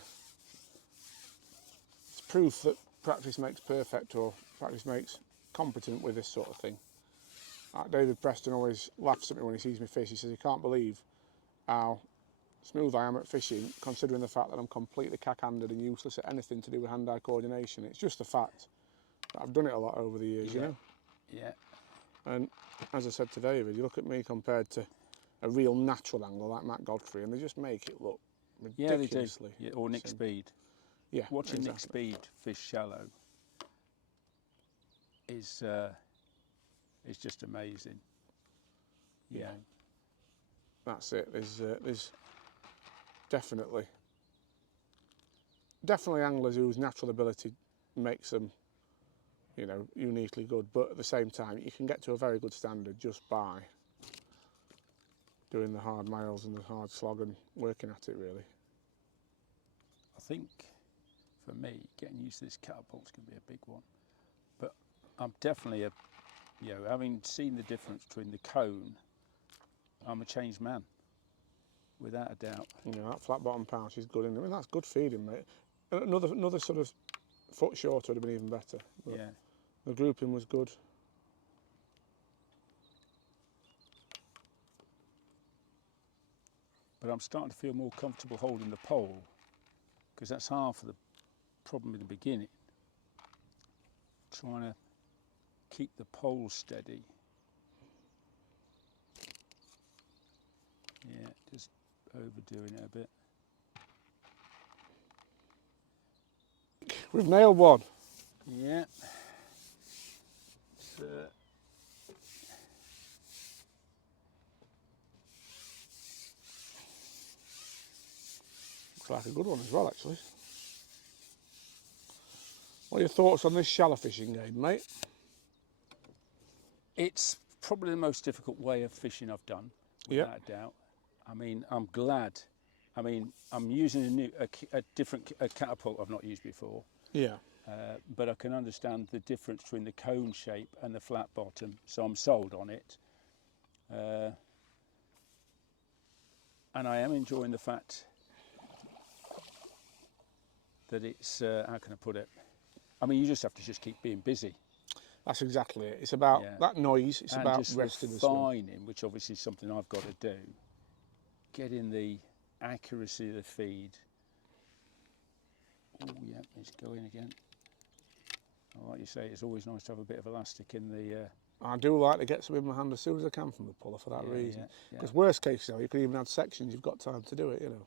it's proof that practice makes perfect, or practice makes competent with this sort of thing. Like David Preston always laughs at me when he sees me fish. He says he can't believe how smooth I am at fishing, considering the fact that I'm completely cack-handed and useless at anything to do with hand-eye coordination. It's just the fact that I've done it a lot over the years, you know? Yeah. And as I said to David, you look at me compared to a real natural angler like Matt Godfrey, and they just make it look ridiculously. Yeah, or Nick Speed. Yeah, Watching exactly. Nick Speed fish shallow is just amazing. Yeah. That's it. There's definitely anglers whose natural ability makes them, you know, uniquely good, but at the same time you can get to a very good standard just by doing the hard miles and the hard slog and working at it, really. I think for me, getting used to this catapult's going to be a big one. But I'm definitely a You know, having seen the difference between the cone, I'm a changed man, without a doubt. You know, that flat bottom pouch is good. I mean, that's good feeding, mate. Another sort of foot shorter would have been even better. But Yeah. the grouping was good. But I'm starting to feel more comfortable holding the pole, because that's half of the problem in the beginning. Trying to keep the pole steady. Yeah, just overdoing it a bit. We've nailed one. Yeah. It's, Looks like a good one as well, actually. What are your thoughts on this shallow fishing game, mate? it's probably the most difficult way of fishing I've done, without a doubt. I mean, I'm glad. I mean, I'm using a different catapult I've not used before. Yeah. But I can understand the difference between the cone shape and the flat bottom, so I'm sold on it. And I am enjoying the fact that it's, how can I put it? I mean, you just have to just keep being busy. That's exactly it. It's about that noise, it's and about just resting the swim. refining, which obviously is something I've got to do. Getting the accuracy of the feed. Oh yeah, it's going again. Like you say, it's always nice to have a bit of elastic in the... I do like to get some in my hand as soon as I can from the puller for that reason. Because worst case scenario, you could even add sections, you've got time to do it, you know.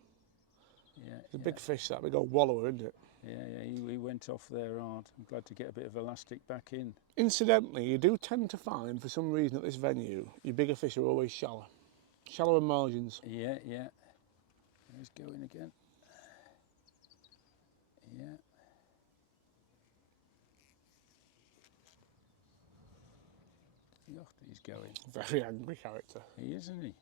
Yeah, It's a big fish, that big old wallower, isn't it? Yeah, he went off there hard. I'm glad to get a bit of elastic back in. Incidentally, you do tend to find, for some reason at this venue, your bigger fish are always shallow. Shallower margins. Yeah. He's going again. Yeah. Yuck, he's going. Very angry character. He is, isn't he?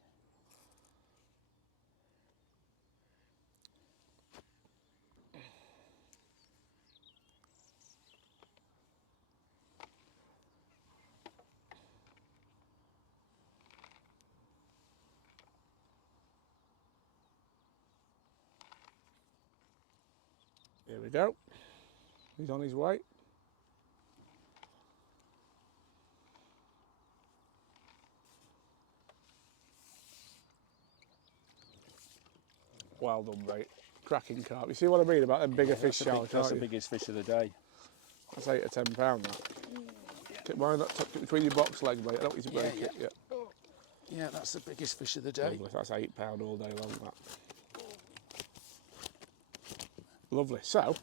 Here we go. He's on his way. Well done, mate. Cracking carp. You see what I mean about them bigger fish shallow? That's the biggest fish of the day. That's 8 or 10 pound. That. Mind that tucked it between your box legs, mate. I don't want you to break it. Yeah. Yeah, that's the biggest fish of the day. Lovely. That's £8 all day long. That. Lovely. So,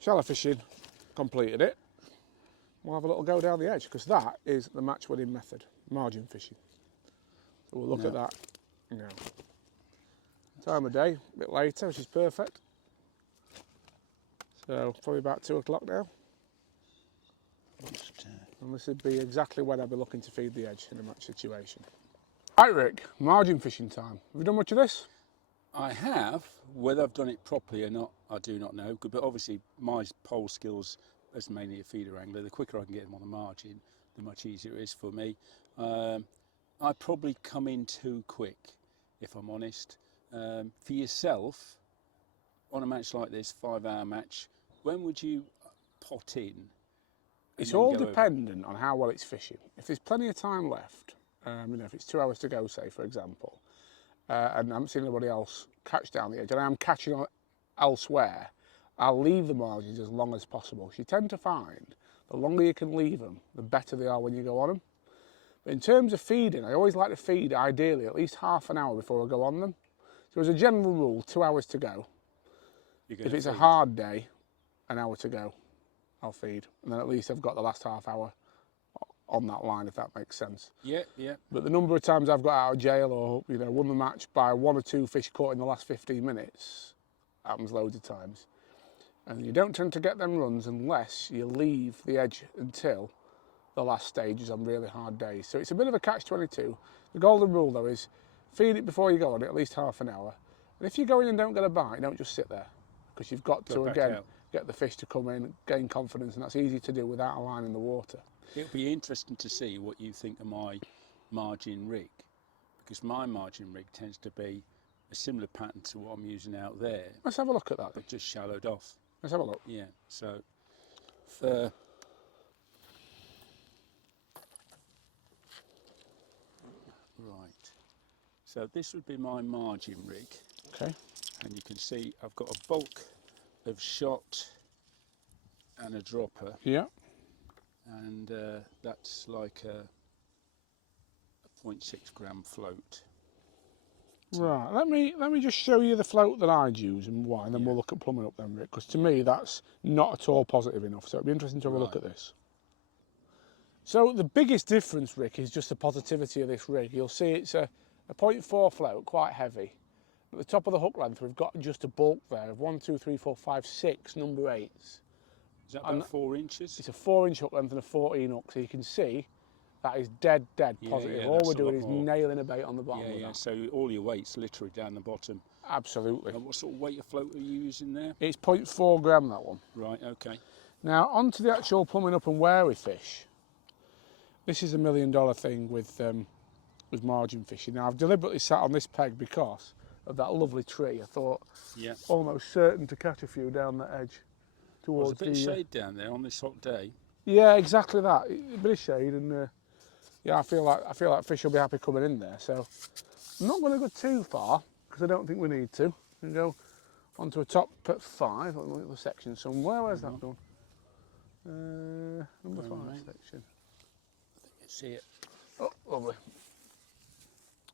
shallow fishing, completed it. We'll have a little go down the edge because that is the match-winning method, margin fishing. So we'll look at that now. Time of day, a bit later, which is perfect. So probably about 2 o'clock now. And this would be exactly when I'd be looking to feed the edge in a match situation. Right, Rick, margin fishing time. Have you done much of this? I have. Whether I've done it properly or not, I do not know. But obviously, my pole skills as mainly a feeder angler, the quicker I can get them on the margin, the much easier it is for me. I probably come in too quick, if I'm honest. For yourself, on a match like this, 5-hour match, when would you pot in? It's all dependent on how well it's fishing. If there's plenty of time left, you know, if it's 2 hours to go, say, for example, and I haven't seen anybody else catch down the edge, and I am catching elsewhere, I'll leave the margins as long as possible. You tend to find the longer you can leave them, the better they are when you go on them. But in terms of feeding, I always like to feed, ideally, at least half an hour before I go on them. So as a general rule, 2 hours to go. If it's a hard day, an hour to go, I'll feed. And then at least I've got the last half hour on that line, if that makes sense. Yeah. But the number of times I've got out of jail or, you know, won the match by 1 or 2 fish caught in the last 15 minutes, happens loads of times. And you don't tend to get them runs unless you leave the edge until the last stages on really hard days. So it's a bit of a catch-22. The golden rule, though, is feed it before you go on it, at least half an hour. And if you go in and don't get a bite, don't just sit there, because you've got to, again, get the fish to come in, gain confidence, and that's easy to do without a line in the water. It'll be interesting to see what you think of my margin rig, because my margin rig tends to be a similar pattern to what I'm using out there, Let's have a look at that. but just shallowed off. Let's have a look. Yeah, so right. So this would be my margin rig, Okay. and you can see I've got a bulk of shot and a dropper, Yeah. and that's like a 0.6 gram float. Right. Let me just show you the float that I'd use and why, and then Yeah. we'll look at plumbing up then, Rick. Because to me that's not at all positive enough. So it'd be interesting to have a look Right. at this. So the biggest difference, Rick, is just the positivity of this rig. You'll see it's a 0.4 float, quite heavy. At the top of the hook length, we've got just a bulk there of 1, 2, 3, 4, 5, 6 number 8s. Is that about 4 inches? It's a 4-inch hook length and a 14 hook, so you can see that is dead Yeah, positive. yeah, All that's we're a doing lot is more. nailing a bait on the bottom Yeah, of yeah. that. So all your weight's literally down the bottom. Absolutely. And what sort of weight of float are you using there? It's 0.4 gram, that one. Right. Okay. Now, on to the actual plumbing up and where we fish. This is $1 million thing with margin fishing. Now, I've deliberately sat on this peg because of that lovely tree. I thought Yeah. almost certain to catch a few down the edge Well, towards there's a bit the... of shade down there on this hot day. Yeah, exactly that. A bit of shade, and yeah, I feel like fish will be happy coming in there. So I'm not going to go too far because I don't think we need to. We can go onto a top at 5. Let me look at the section somewhere. Where's that gone? Number 5 Alright. section. See it. Oh, lovely.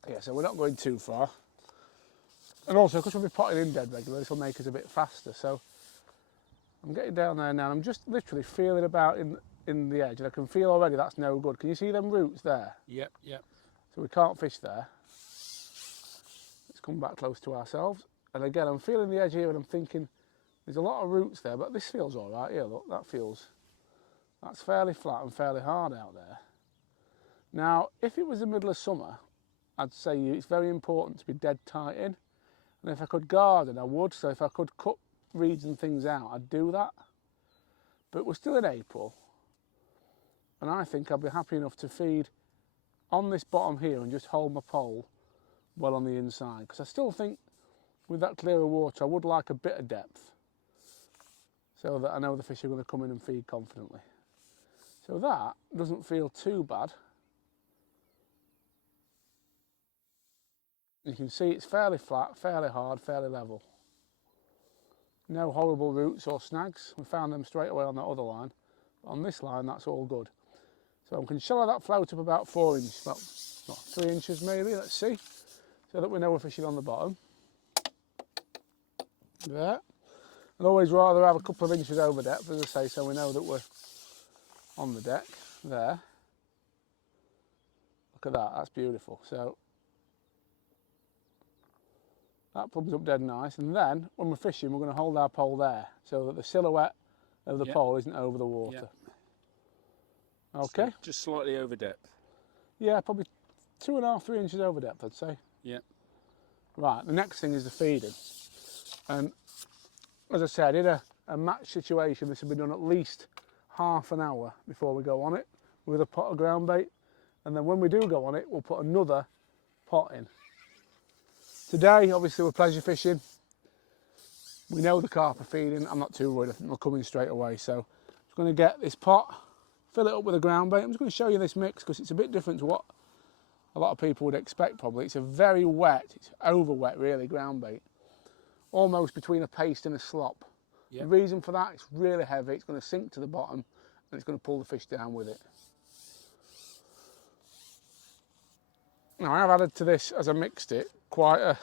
Yeah, so we're not going too far. And also, because we'll be potting in dead regular, this will make us a bit faster. So I'm getting down there now, and I'm just literally feeling about in the edge, and I can feel already that's no good. Can you see them roots there? Yep. Yep. So we can't fish there. Let's come back close to ourselves. And again, I'm feeling the edge here, and I'm thinking there's a lot of roots there, but this feels all right here. Look, that's fairly flat and fairly hard out there. Now, if it was the middle of summer, I'd say it's very important to be dead tight in. And if I could garden, I would. So if I could cut reeds and things out, I'd do that. But we're still in April, and I think I'd be happy enough to feed on this bottom here and just hold my pole well on the inside. Because I still think with that clearer water, I would like a bit of depth, so that I know the fish are going to come in and feed confidently. So that doesn't feel too bad. You can see it's fairly flat, fairly hard, fairly level. No horrible roots or snags. We found them straight away on that other line. On this line, that's all good. So I'm going to shallow that float up about 4 inches, about 3 inches maybe, let's see. So that we know we're fishing on the bottom. There. I'd always rather have a couple of inches over depth, as I say, so we know that we're on the deck. There. Look at that, that's beautiful. So that plugs up dead nice, and then when we're fishing, we're going to hold our pole there so that the silhouette of the pole isn't over the water. Okay. So just slightly over depth. Yeah, probably 2.5, 3 inches over depth, I'd say. Yeah. Right, the next thing is the feeding. And as I said, in a match situation, this will be done at least half an hour before we go on it with a pot of ground bait. And then when we do go on it, we'll put another pot in. Today, obviously, we're pleasure fishing. We know the carp are feeding. I'm not too worried. I think they'll come in straight away. So I'm just going to get this pot, fill it up with a ground bait. I'm just going to show you this mix because it's a bit different to what a lot of people would expect probably. It's a very wet, it's over wet really, ground bait. Almost between a paste and a slop. Yep. The reason for that, it's really heavy. It's going to sink to the bottom and it's going to pull the fish down with it. Now I have added to this, as I mixed it, quite a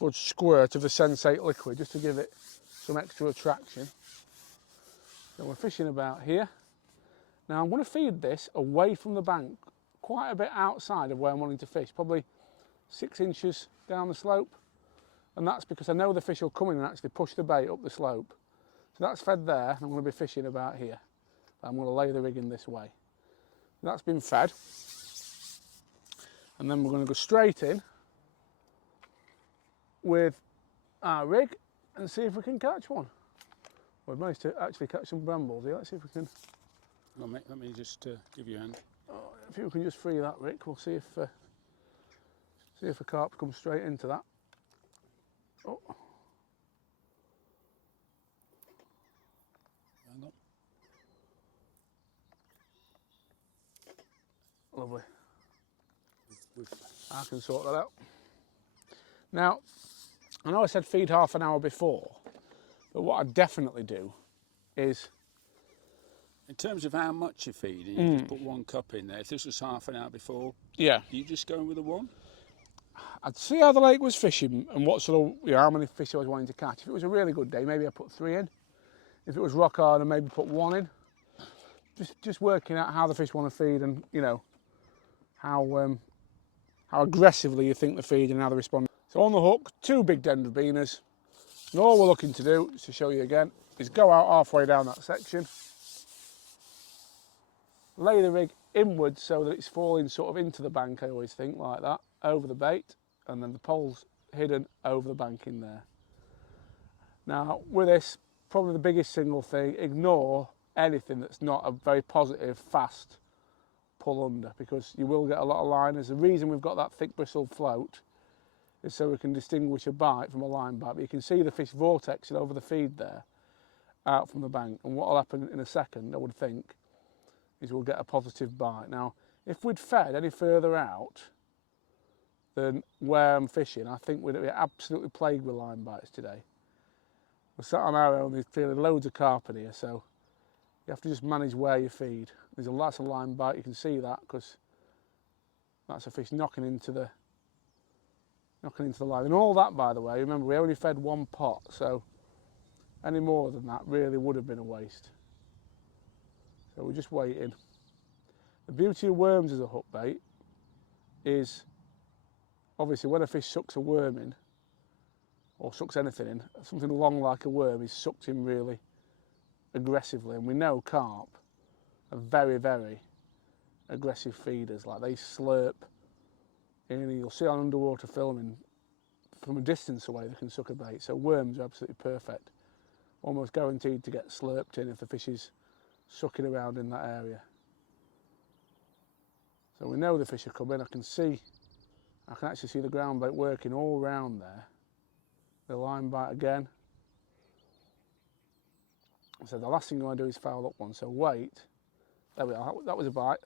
good squirt of the Sensate liquid just to give it some extra attraction. So we're fishing about here. Now I'm going to feed this away from the bank, quite a bit outside of where I'm wanting to fish, probably 6 inches down the slope. And that's because I know the fish will come in and actually push the bait up the slope. So that's fed there, and I'm going to be fishing about here. I'm going to lay the rig in this way. That's been fed. And then we're going to go straight in with our rig and see if we can catch one. We've managed to actually catch some brambles here. Let's see if we can Let me just give you a hand. Oh, if you can just free that, Rick, we'll see if a carp comes straight into that. Oh. Hang on. Lovely. We've I can sort that out. Now, I know I said feed half an hour before, but what I definitely do is... In terms of how much you're feeding, you just put 1 cup in there. If this was half an hour before, Yeah. you just going with a 1? I'd see how the lake was fishing and what sort of, how many fish I was wanting to catch. If it was a really good day, maybe I put 3 in. If it was rock hard, I maybe put 1 in. Just working out how the fish want to feed and, you know, how aggressively you think they're feeding and how they respond. So on the hook, 2 big dendrobinas. And all we're looking to do, to show you again, is go out halfway down that section, lay the rig inwards so that it's falling sort of into the bank, I always think, like that, over the bait, and then the pole's hidden over the bank in there. Now, with this, probably the biggest single thing, ignore anything that's not a very positive, fast pull under, because you will get a lot of liners. The reason we've got that thick bristled float is so we can distinguish a bite from a line bite, but you can see the fish vortexing over the feed there, out from the bank, and what will happen in a second, I would think, is we'll get a positive bite. Now, if we'd fed any further out than where I'm fishing, I think we'd be absolutely plagued with line bites today. We're sat on our own, there's clearly loads of carp in here, so you have to just manage where you feed. There's lots of line bite, you can see that, because that's a fish knocking into the line. And all that, by the way, remember, we only fed 1 pot, so any more than that really would have been a waste. So we're just waiting. The beauty of worms as a hook bait is, obviously, when a fish sucks a worm in, or sucks anything in, something long like a worm is sucked in really aggressively. And we know carp are very, very aggressive feeders. Like, they slurp in, and you'll see on underwater filming, from a distance away, they can suck a bait. So worms are absolutely perfect. Almost guaranteed to get slurped in if the fish is sucking around in that area. So we know the fish are coming. I can actually see the ground bait working all round there. The line bite again. So the last thing you want to do is foul up one. So wait. There we are. That was a bite.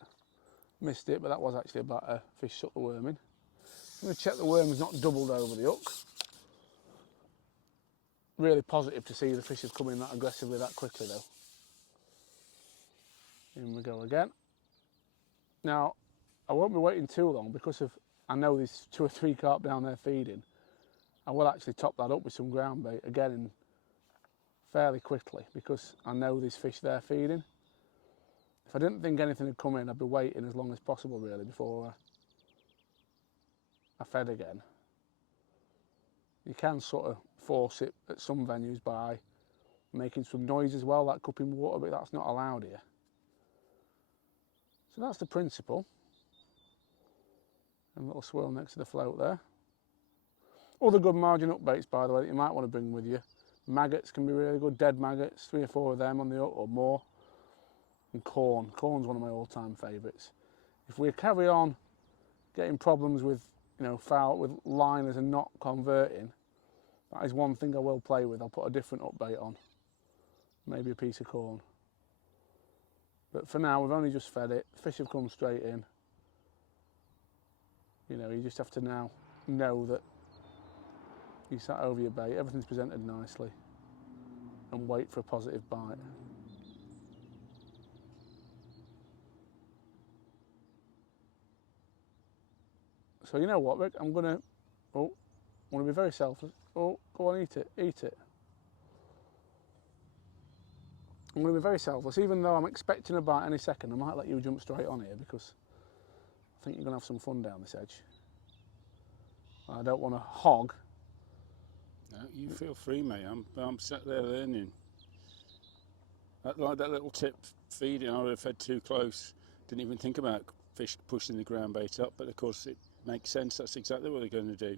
Missed it, but that was actually about a fish sucked the worm in. I'm going to check the worm's not doubled over the hook. Really positive to see the fish have come in that aggressively that quickly though. In we go again. Now, I won't be waiting too long because I know there's 2 or 3 carp down there feeding. I will actually top that up with some ground bait again in fairly quickly because I know there's fish there feeding. If I didn't think anything had come in, I'd be waiting as long as possible really before I fed again. You can sort of force it at some venues by making some noise as well, like cupping water, but that's not allowed here. So that's the principle. And a little swirl next to the float there. Other good margin up baits, by the way, that you might want to bring with you. Maggots can be really good, dead maggots, 3 or 4 of them on the hook or more. And corn. Corn's one of my all-time favourites. If we carry on getting problems with, you know, foul with liners and not converting, that is one thing I will play with. I'll put a different up bait on. Maybe a piece of corn. But for now, we've only just fed it. Fish have come straight in. You know, you just have to now know that you sat over your bait, everything's presented nicely, and wait for a positive bite. So you know what, Rick, I'm going to be very selfless. Oh, go on, eat it, eat it. I'm going to be very selfless, even though I'm expecting a bite any second. I might let you jump straight on here because I think you're going to have some fun down this edge. I don't want to hog. No, you feel free, mate. I'm sat there learning. Like that little tip feeding, I would have fed too close. Didn't even think about fish pushing the ground bait up, but of course it makes sense. That's exactly what they're going to do.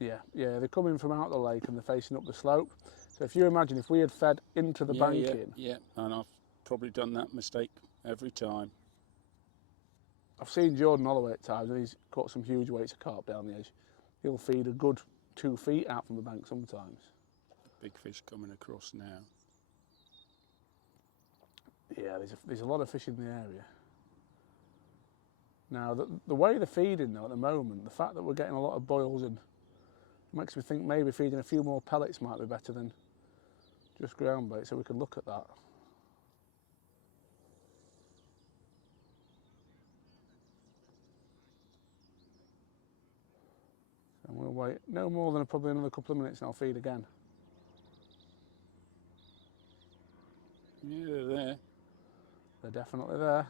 Yeah, they're coming from out the lake and they're facing up the slope. So if you imagine if we had fed into the banking. Yeah, and I've probably done that mistake every time. I've seen Jordan Holloway at times, and he's caught some huge weights of carp down the edge. He'll feed a good 2 feet out from the bank sometimes. Big fish coming across now. Yeah, there's a lot of fish in the area. Now, the way they're feeding though at the moment, the fact that we're getting a lot of boils in makes me think maybe feeding a few more pellets might be better than just ground bait, so we can look at that. And we'll wait no more than probably another couple of minutes and I'll feed again. Yeah, they're there. They're definitely there.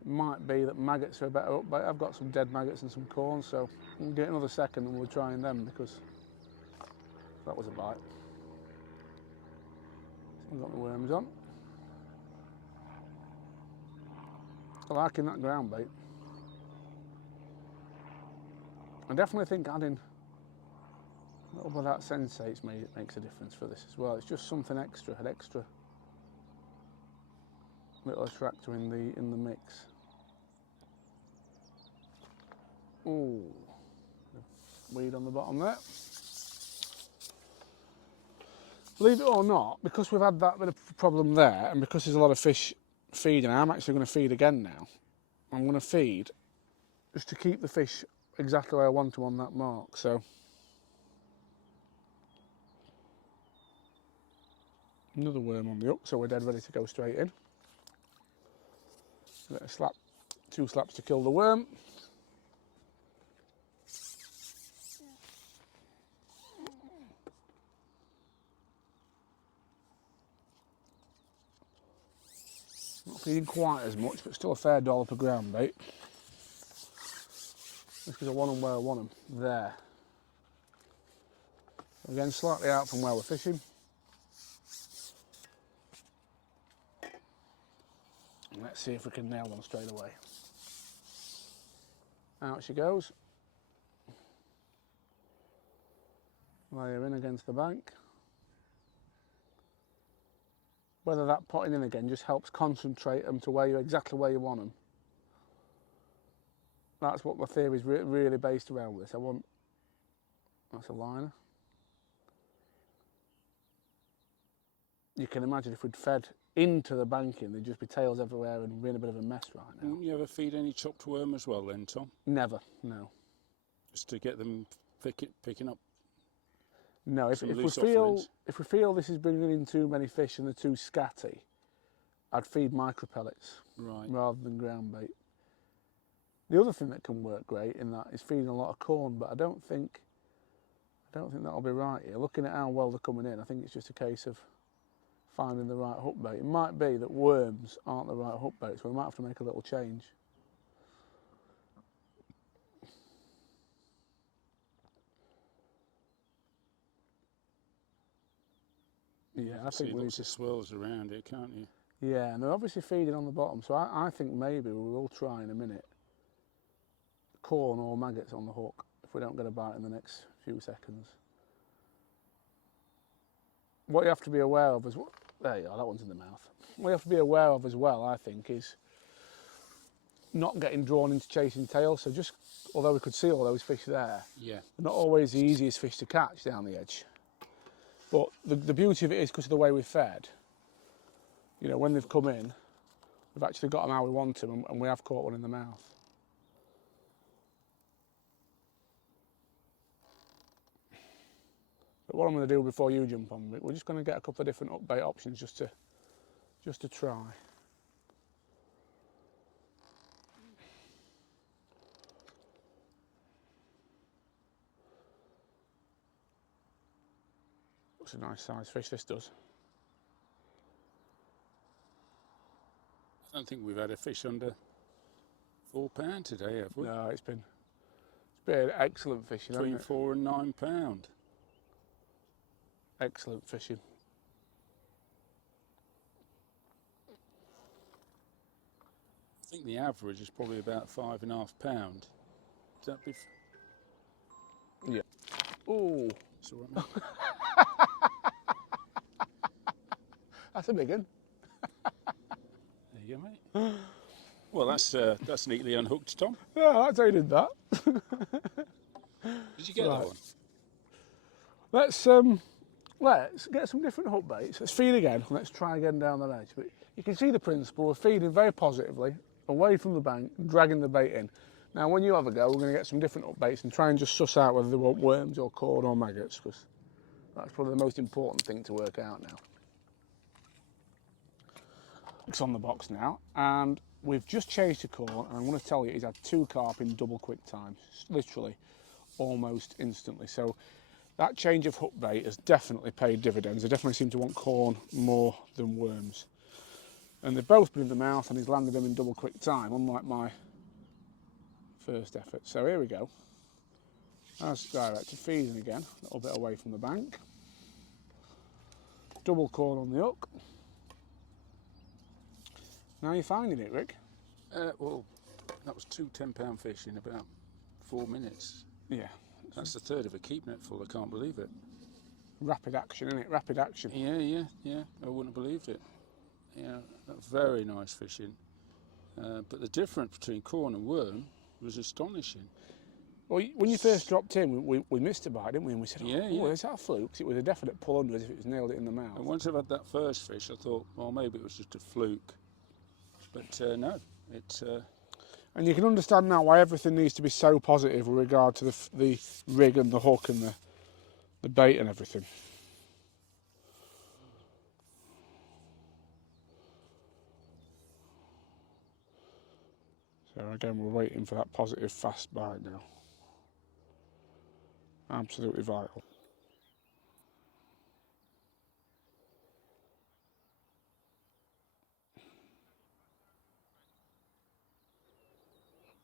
It might be that maggots are a better up bait. I've got some dead maggots and some corn, so we'll get another second and we'll try them because that was a bite. I've got the worms on. I'm liking that ground bait. I definitely think adding a little bit of that sensates makes a difference for this as well. It's just something extra, an extra little attractor in the mix. Ooh, weed on the bottom there. Believe it or not, because we've had that bit of problem there, and because there's a lot of fish feeding, I'm actually going to feed again now. I'm going to feed just to keep the fish exactly where I want them on that mark. So another worm on the hook, so we're dead ready to go straight in. Give it a slap, 2 slaps to kill the worm. Not feeding quite as much, but still a fair dollop of ground bait. Just because I want them where I want them. There. Again, slightly out from where we're fishing. And let's see if we can nail them straight away. Out she goes. Lay her in against the bank. Whether that potting in again just helps concentrate them to exactly where you want them. That's what my theory is really based around with this. That's a liner. You can imagine if we'd fed into the banking, there'd just be tails everywhere and we're in a bit of a mess right now. Wouldn't you ever feed any chopped worm as well then, Tom? Never, no. Just to get them picking up. No, if we feel this is bringing in too many fish and they're too scatty, I'd feed micro pellets rather than ground bait. The other thing that can work great in that is feeding a lot of corn, but I don't think that'll be right here. Looking at how well they're coming in, I think it's just a case of finding the right hook bait. It might be that worms aren't the right hook bait, so we might have to make a little change. Yeah, I think we need to swirls around it, can't you? Yeah, and they're obviously feeding on the bottom, so I think maybe we will try in a minute corn or maggots on the hook if we don't get a bite in the next few seconds. What you have to be aware of is there you are, that one's in the mouth. What you have to be aware of as well, I think, is not getting drawn into chasing tails. So just, although we could see all those fish there, yeah, they're not always the easiest fish to catch down the edge. But the beauty of it is because of the way we fed. You know, when they've come in, we've actually got them how we want them, and we have caught one in the mouth. But what I'm going to do before you jump on, we're just going to get a couple of different up bait options just to try. Looks a nice size fish, this does. I don't think we've had a fish under £4 today, have we? No, it's been excellent fishing. Between £4 and £9. Excellent fishing. I think the average is probably about £5.5. Would that be? Yeah. Ooh. That's all right, That's a big one. There you go, mate. Well, that's neatly unhooked, Tom. Yeah, that's how you did that. Did you get that one? Let's get some different hook baits. Let's feed again. Let's try again down the ledge. But you can see the principle. We're feeding very positively, away from the bank, dragging the bait in. Now, when you have a go, we're going to get some different hook baits and try and just suss out whether they want worms or corn or maggots, because that's probably the most important thing to work out now. It's on the box now, and we've just changed the corn, and I'm going to tell you, he's had 2 carp in double quick time, literally, almost instantly. So that change of hook bait has definitely paid dividends. They definitely seem to want corn more than worms. And they've both been in the mouth, and he's landed them in double quick time, unlike my first effort. So here we go. As directed, feeding again, a little bit away from the bank. Double corn on the hook. Now you're finding it, Rick? Well, that was 2 10-pound fish in about 4 minutes. Yeah. That's a third of a keep net full. I can't believe it. Rapid action, isn't it? Rapid action. Yeah. I wouldn't have believed it. Yeah, very nice fishing. But the difference between corn and worm was astonishing. Well, when you first dropped in, we missed a bite, didn't we? And we said, Yeah. is that a fluke? 'Cause it was a definite pull under as if it was nailed it in the mouth. And once I've had that first fish, I thought, well, maybe it was just a fluke. But no, it's... And you can understand now why everything needs to be so positive with regard to the rig and the hook and the bait and everything. So again, we're waiting for that positive fast bite now. Absolutely vital.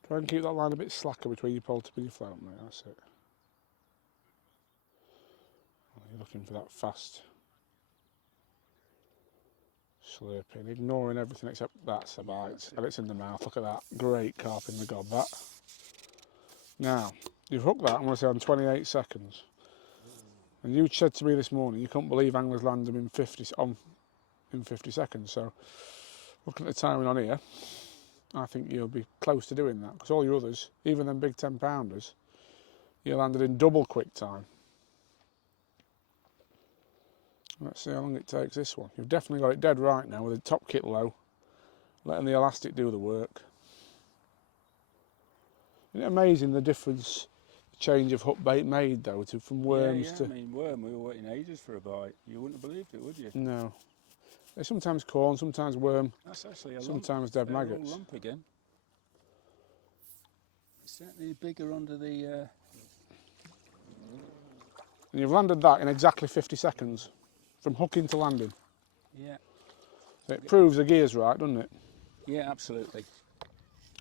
Try and keep that line a bit slacker between your pole tip and your float, mate, that's it. You're looking for that fast slurping, ignoring everything except that's a bite, and it's in the mouth. Look at that, great carp in the gob, that. Now, you've hooked that, I'm going to say, on 28 seconds. And you said to me this morning you couldn't believe anglers land them in 50 seconds, so looking at the timing on here, I think you'll be close to doing that, because all your others, even them big 10-pounders, you landed in double quick time. Let's see how long it takes this one. You've definitely got it dead right now with the top kit low, letting the elastic do the work. Isn't it amazing the difference the change of hook bait made though, from worms to... I mean, worm, we were waiting ages for a bite. You wouldn't have believed it, would you? No. There's sometimes corn, sometimes worm, That's actually a sometimes lump. dead maggots. All lump again. It's certainly bigger under the... And you've landed that in exactly 50 seconds, from hooking to landing. Yeah. So it proves the gear's right, doesn't it? Yeah, absolutely.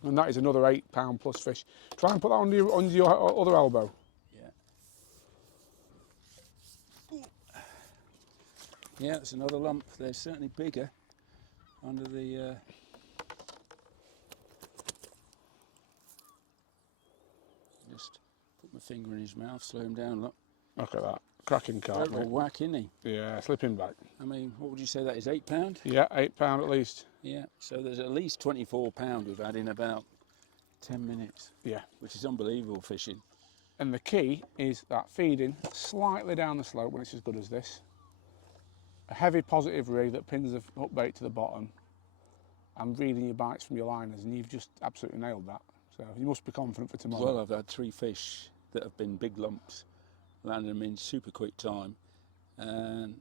And that is another 8-pound plus fish. Try and put that under your other elbow. Yeah, it's another lump. They're certainly bigger under the... Just put my finger in his mouth, slow him down, look. Look at that, cracking carp, Total mate. whack, isn't he? Yeah, slipping back. I mean, what would you say that is, £8? Yeah, 8 pound at least. Yeah, so there's at least £24 we've had in about 10 minutes. Yeah. Which is unbelievable fishing. And the key is that feeding slightly down the slope when it's as good as this. A heavy positive rig that pins the hook bait to the bottom and reading your bites from your liners, and you've just absolutely nailed that. So you must be confident for tomorrow. Well, I've had 3 fish that have been big lumps, landed them in super quick time. And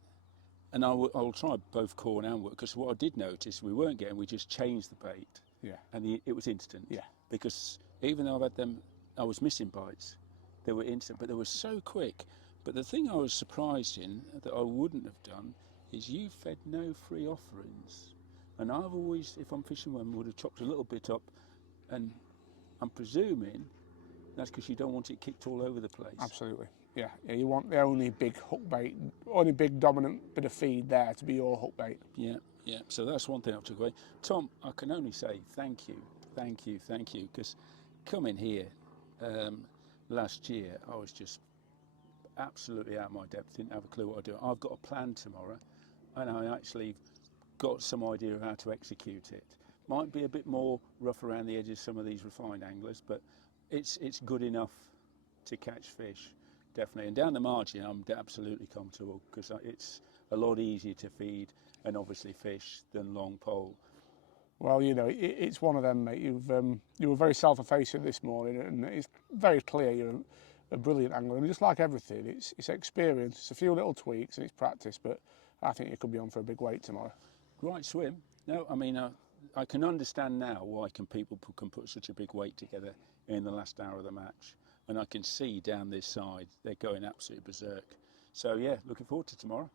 I'll try both corn and worm, because what I did notice we weren't getting, we just changed the bait. Yeah. And it was instant. Yeah. Because even though I've had them, I was missing bites. They were instant, but they were so quick. But the thing I was surprised in, that I wouldn't have done, is you fed no free offerings. And I've always, if I'm fishing worm, would have chopped a little bit up, and I'm presuming that's because you don't want it kicked all over the place. Absolutely. Yeah, you want the only big hook bait, only big dominant bit of feed there to be your hook bait. Yeah. So that's one thing I took away. Tom, I can only say thank you, because coming here last year, I was just absolutely out of my depth, didn't have a clue what I'd do. I've got a plan tomorrow, and I actually got some idea of how to execute it. Might be a bit more rough around the edges, some of these refined anglers, but it's good enough to catch fish, definitely. And down the margin, I'm absolutely comfortable because it's a lot easier to feed and obviously fish than long pole. Well, you know, it's one of them, mate. You were very self-effacing this morning, and it's very clear you're a brilliant angler. And just like everything, it's experience, it's a few little tweaks, and it's practice. But I think you could be on for a big weight tomorrow. Right swim. No, I mean, I can understand now why people can put such a big weight together in the last hour of the match. And I can see down this side, they're going absolutely berserk. So yeah, looking forward to tomorrow.